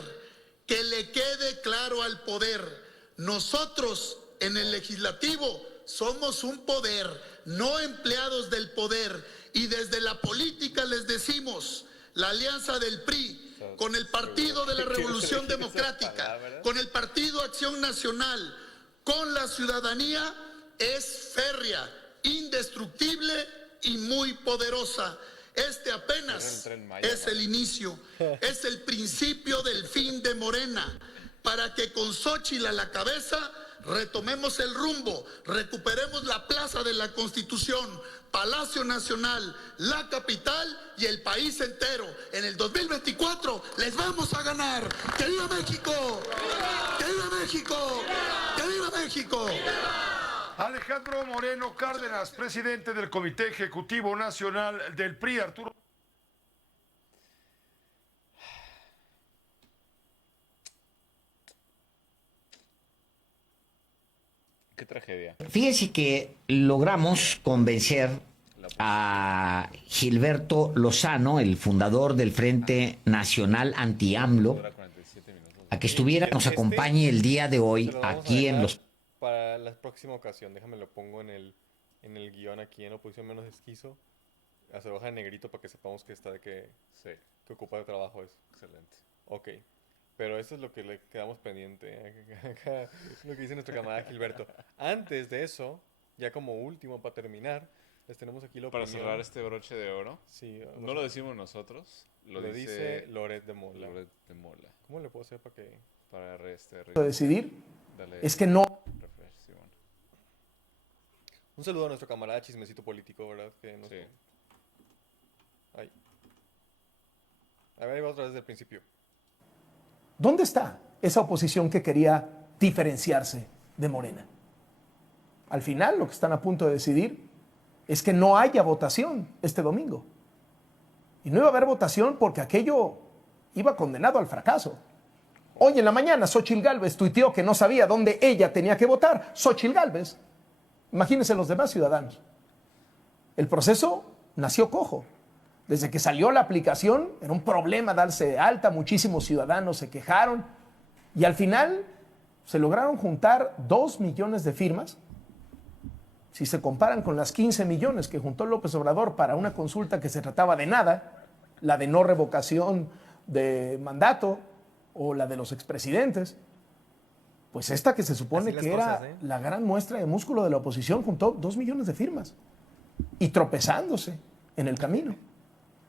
que le quede claro al poder. Nosotros en el legislativo somos un poder, no empleados del poder, y desde la política les decimos, la alianza del PRI con el Partido de la Revolución Democrática, con el Partido Acción Nacional, con la ciudadanía, es férrea, indestructible y muy poderosa. Este apenas es el inicio, es el principio del fin de Morena, para que con Xóchitl a la cabeza retomemos el rumbo, recuperemos la Plaza de la Constitución, Palacio Nacional, la capital y el país entero. En el 2024 les vamos a ganar. ¡Que viva México! ¡Que viva México! ¡Que viva México! Alejandro Moreno Cárdenas, presidente del Comité Ejecutivo Nacional del PRI, Arturo. Qué tragedia. Fíjense que logramos convencer a Gilberto Lozano, el fundador del Frente Nacional Anti-AMLO, a que estuviera, nos acompañe el día de hoy aquí en los... Para la próxima ocasión, déjame lo pongo en el guión aquí en oposición menos esquizo. Hacer hoja de negrito para que sepamos que está de que ocupa de trabajo eso. Excelente. Ok. Pero eso es lo que le quedamos pendiente. Acá, lo que dice nuestro camarada Gilberto. Antes de eso, ya como último para terminar, les tenemos aquí la opinión. Para cerrar este broche de oro. Sí, no lo decimos nosotros. Lo dice Loret de Mola. Loret de Mola. ¿Cómo le puedo hacer para que...? Para decidir es que no... Un saludo a nuestro camarada Chismecito Político, ¿verdad? Que nos... Ay. A ver, ahí va otra vez del principio. ¿Dónde está esa oposición que quería diferenciarse de Morena? Al final, lo que están a punto de decidir es que no haya votación este domingo. Y no iba a haber votación porque aquello iba condenado al fracaso. Hoy en la mañana, Xóchitl Gálvez tuiteó que no sabía dónde ella tenía que votar. Xóchitl Gálvez. Imagínense los demás ciudadanos. El proceso nació cojo. Desde que salió la aplicación, era un problema darse de alta, muchísimos ciudadanos se quejaron y al final se lograron juntar 2 millones de firmas. Si se comparan con las 15 millones que juntó López Obrador para una consulta que se trataba de nada, la de no revocación de mandato o la de los expresidentes, pues esta que se supone que era la gran muestra de músculo de la oposición juntó 2 millones de firmas y tropezándose en el camino.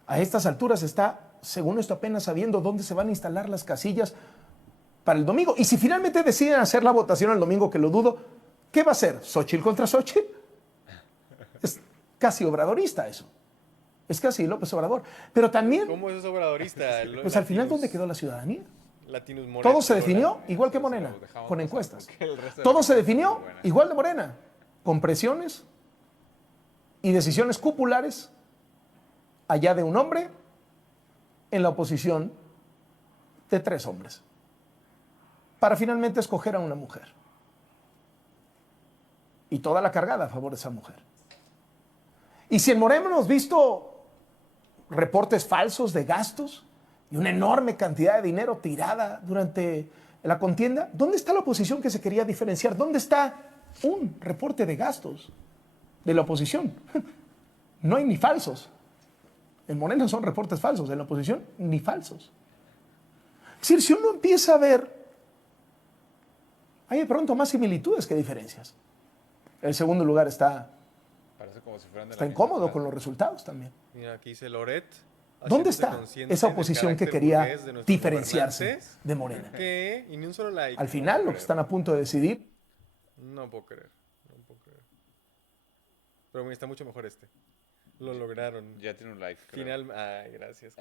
A estas alturas está, según esto, apenas sabiendo dónde se van a instalar las casillas para el domingo. Y si finalmente deciden hacer la votación el domingo, que lo dudo, ¿qué va a ser? ¿Xóchitl contra Xóchitl? Es casi obradorista eso. Es casi López Obrador. Pero también... ¿Cómo es obradorista? Pues al final, ¿dónde quedó la ciudadanía? Latinus Morena. Todo se definió igual que Morena, con encuestas. Todo se definió igual de Morena, con presiones y decisiones cupulares allá de un hombre en la oposición de 3 hombres, para finalmente escoger a una mujer. Y toda la cargada a favor de esa mujer. Y si en Morena hemos visto reportes falsos de gastos y una enorme cantidad de dinero tirada durante la contienda, ¿dónde está la oposición que se quería diferenciar? ¿Dónde está un reporte de gastos de la oposición? No hay ni falsos. En Morena son reportes falsos, en la oposición ni falsos. Es decir, si uno empieza a ver, hay de pronto más similitudes que diferencias. El segundo lugar está incómodo con los resultados también. Mira, aquí dice Loret. ¿Dónde está esa oposición que quería diferenciarse de Morena? ¿Qué? Y ni un solo like. Al final, lo que están a punto de decidir... No puedo creer, no puedo creer. Pero mira, está mucho mejor este. Lo lograron. Ya tiene un like, creo. Ay, gracias.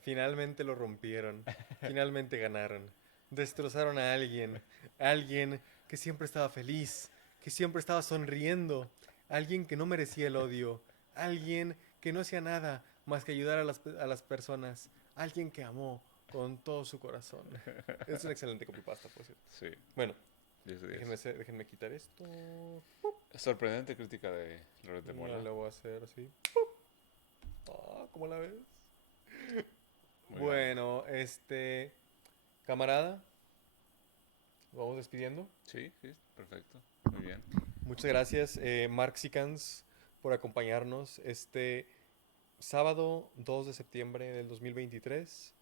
Finalmente lo rompieron. Finalmente ganaron. Destrozaron a alguien. Alguien que siempre estaba feliz. que siempre estaba sonriendo, alguien que no merecía el odio, alguien que no hacía nada más que ayudar a las personas, alguien que amó con todo su corazón. Es un excelente copypasta, por cierto. Sí. Bueno, 10 de 10. déjenme quitar esto. Sorprendente crítica de Loret de Mola. No la voy a hacer así. ¿Cómo la ves? Muy Bueno, camarada, vamos despidiendo. Sí, perfecto. Muy bien. Muchas gracias, Marxicans, por acompañarnos este sábado 2 de septiembre del 2023,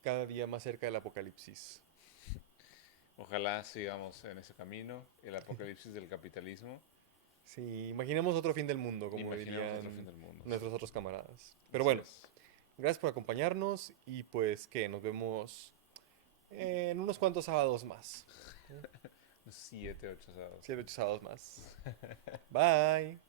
cada día más cerca del apocalipsis. Ojalá sigamos en ese camino, el apocalipsis del capitalismo. Sí, imaginemos otro fin del mundo, como dirían nuestros otros camaradas. Pero bueno, gracias por acompañarnos y pues que nos vemos en unos cuantos sábados más. 7, 8 sábados. 7, 8 sábados más. Bye.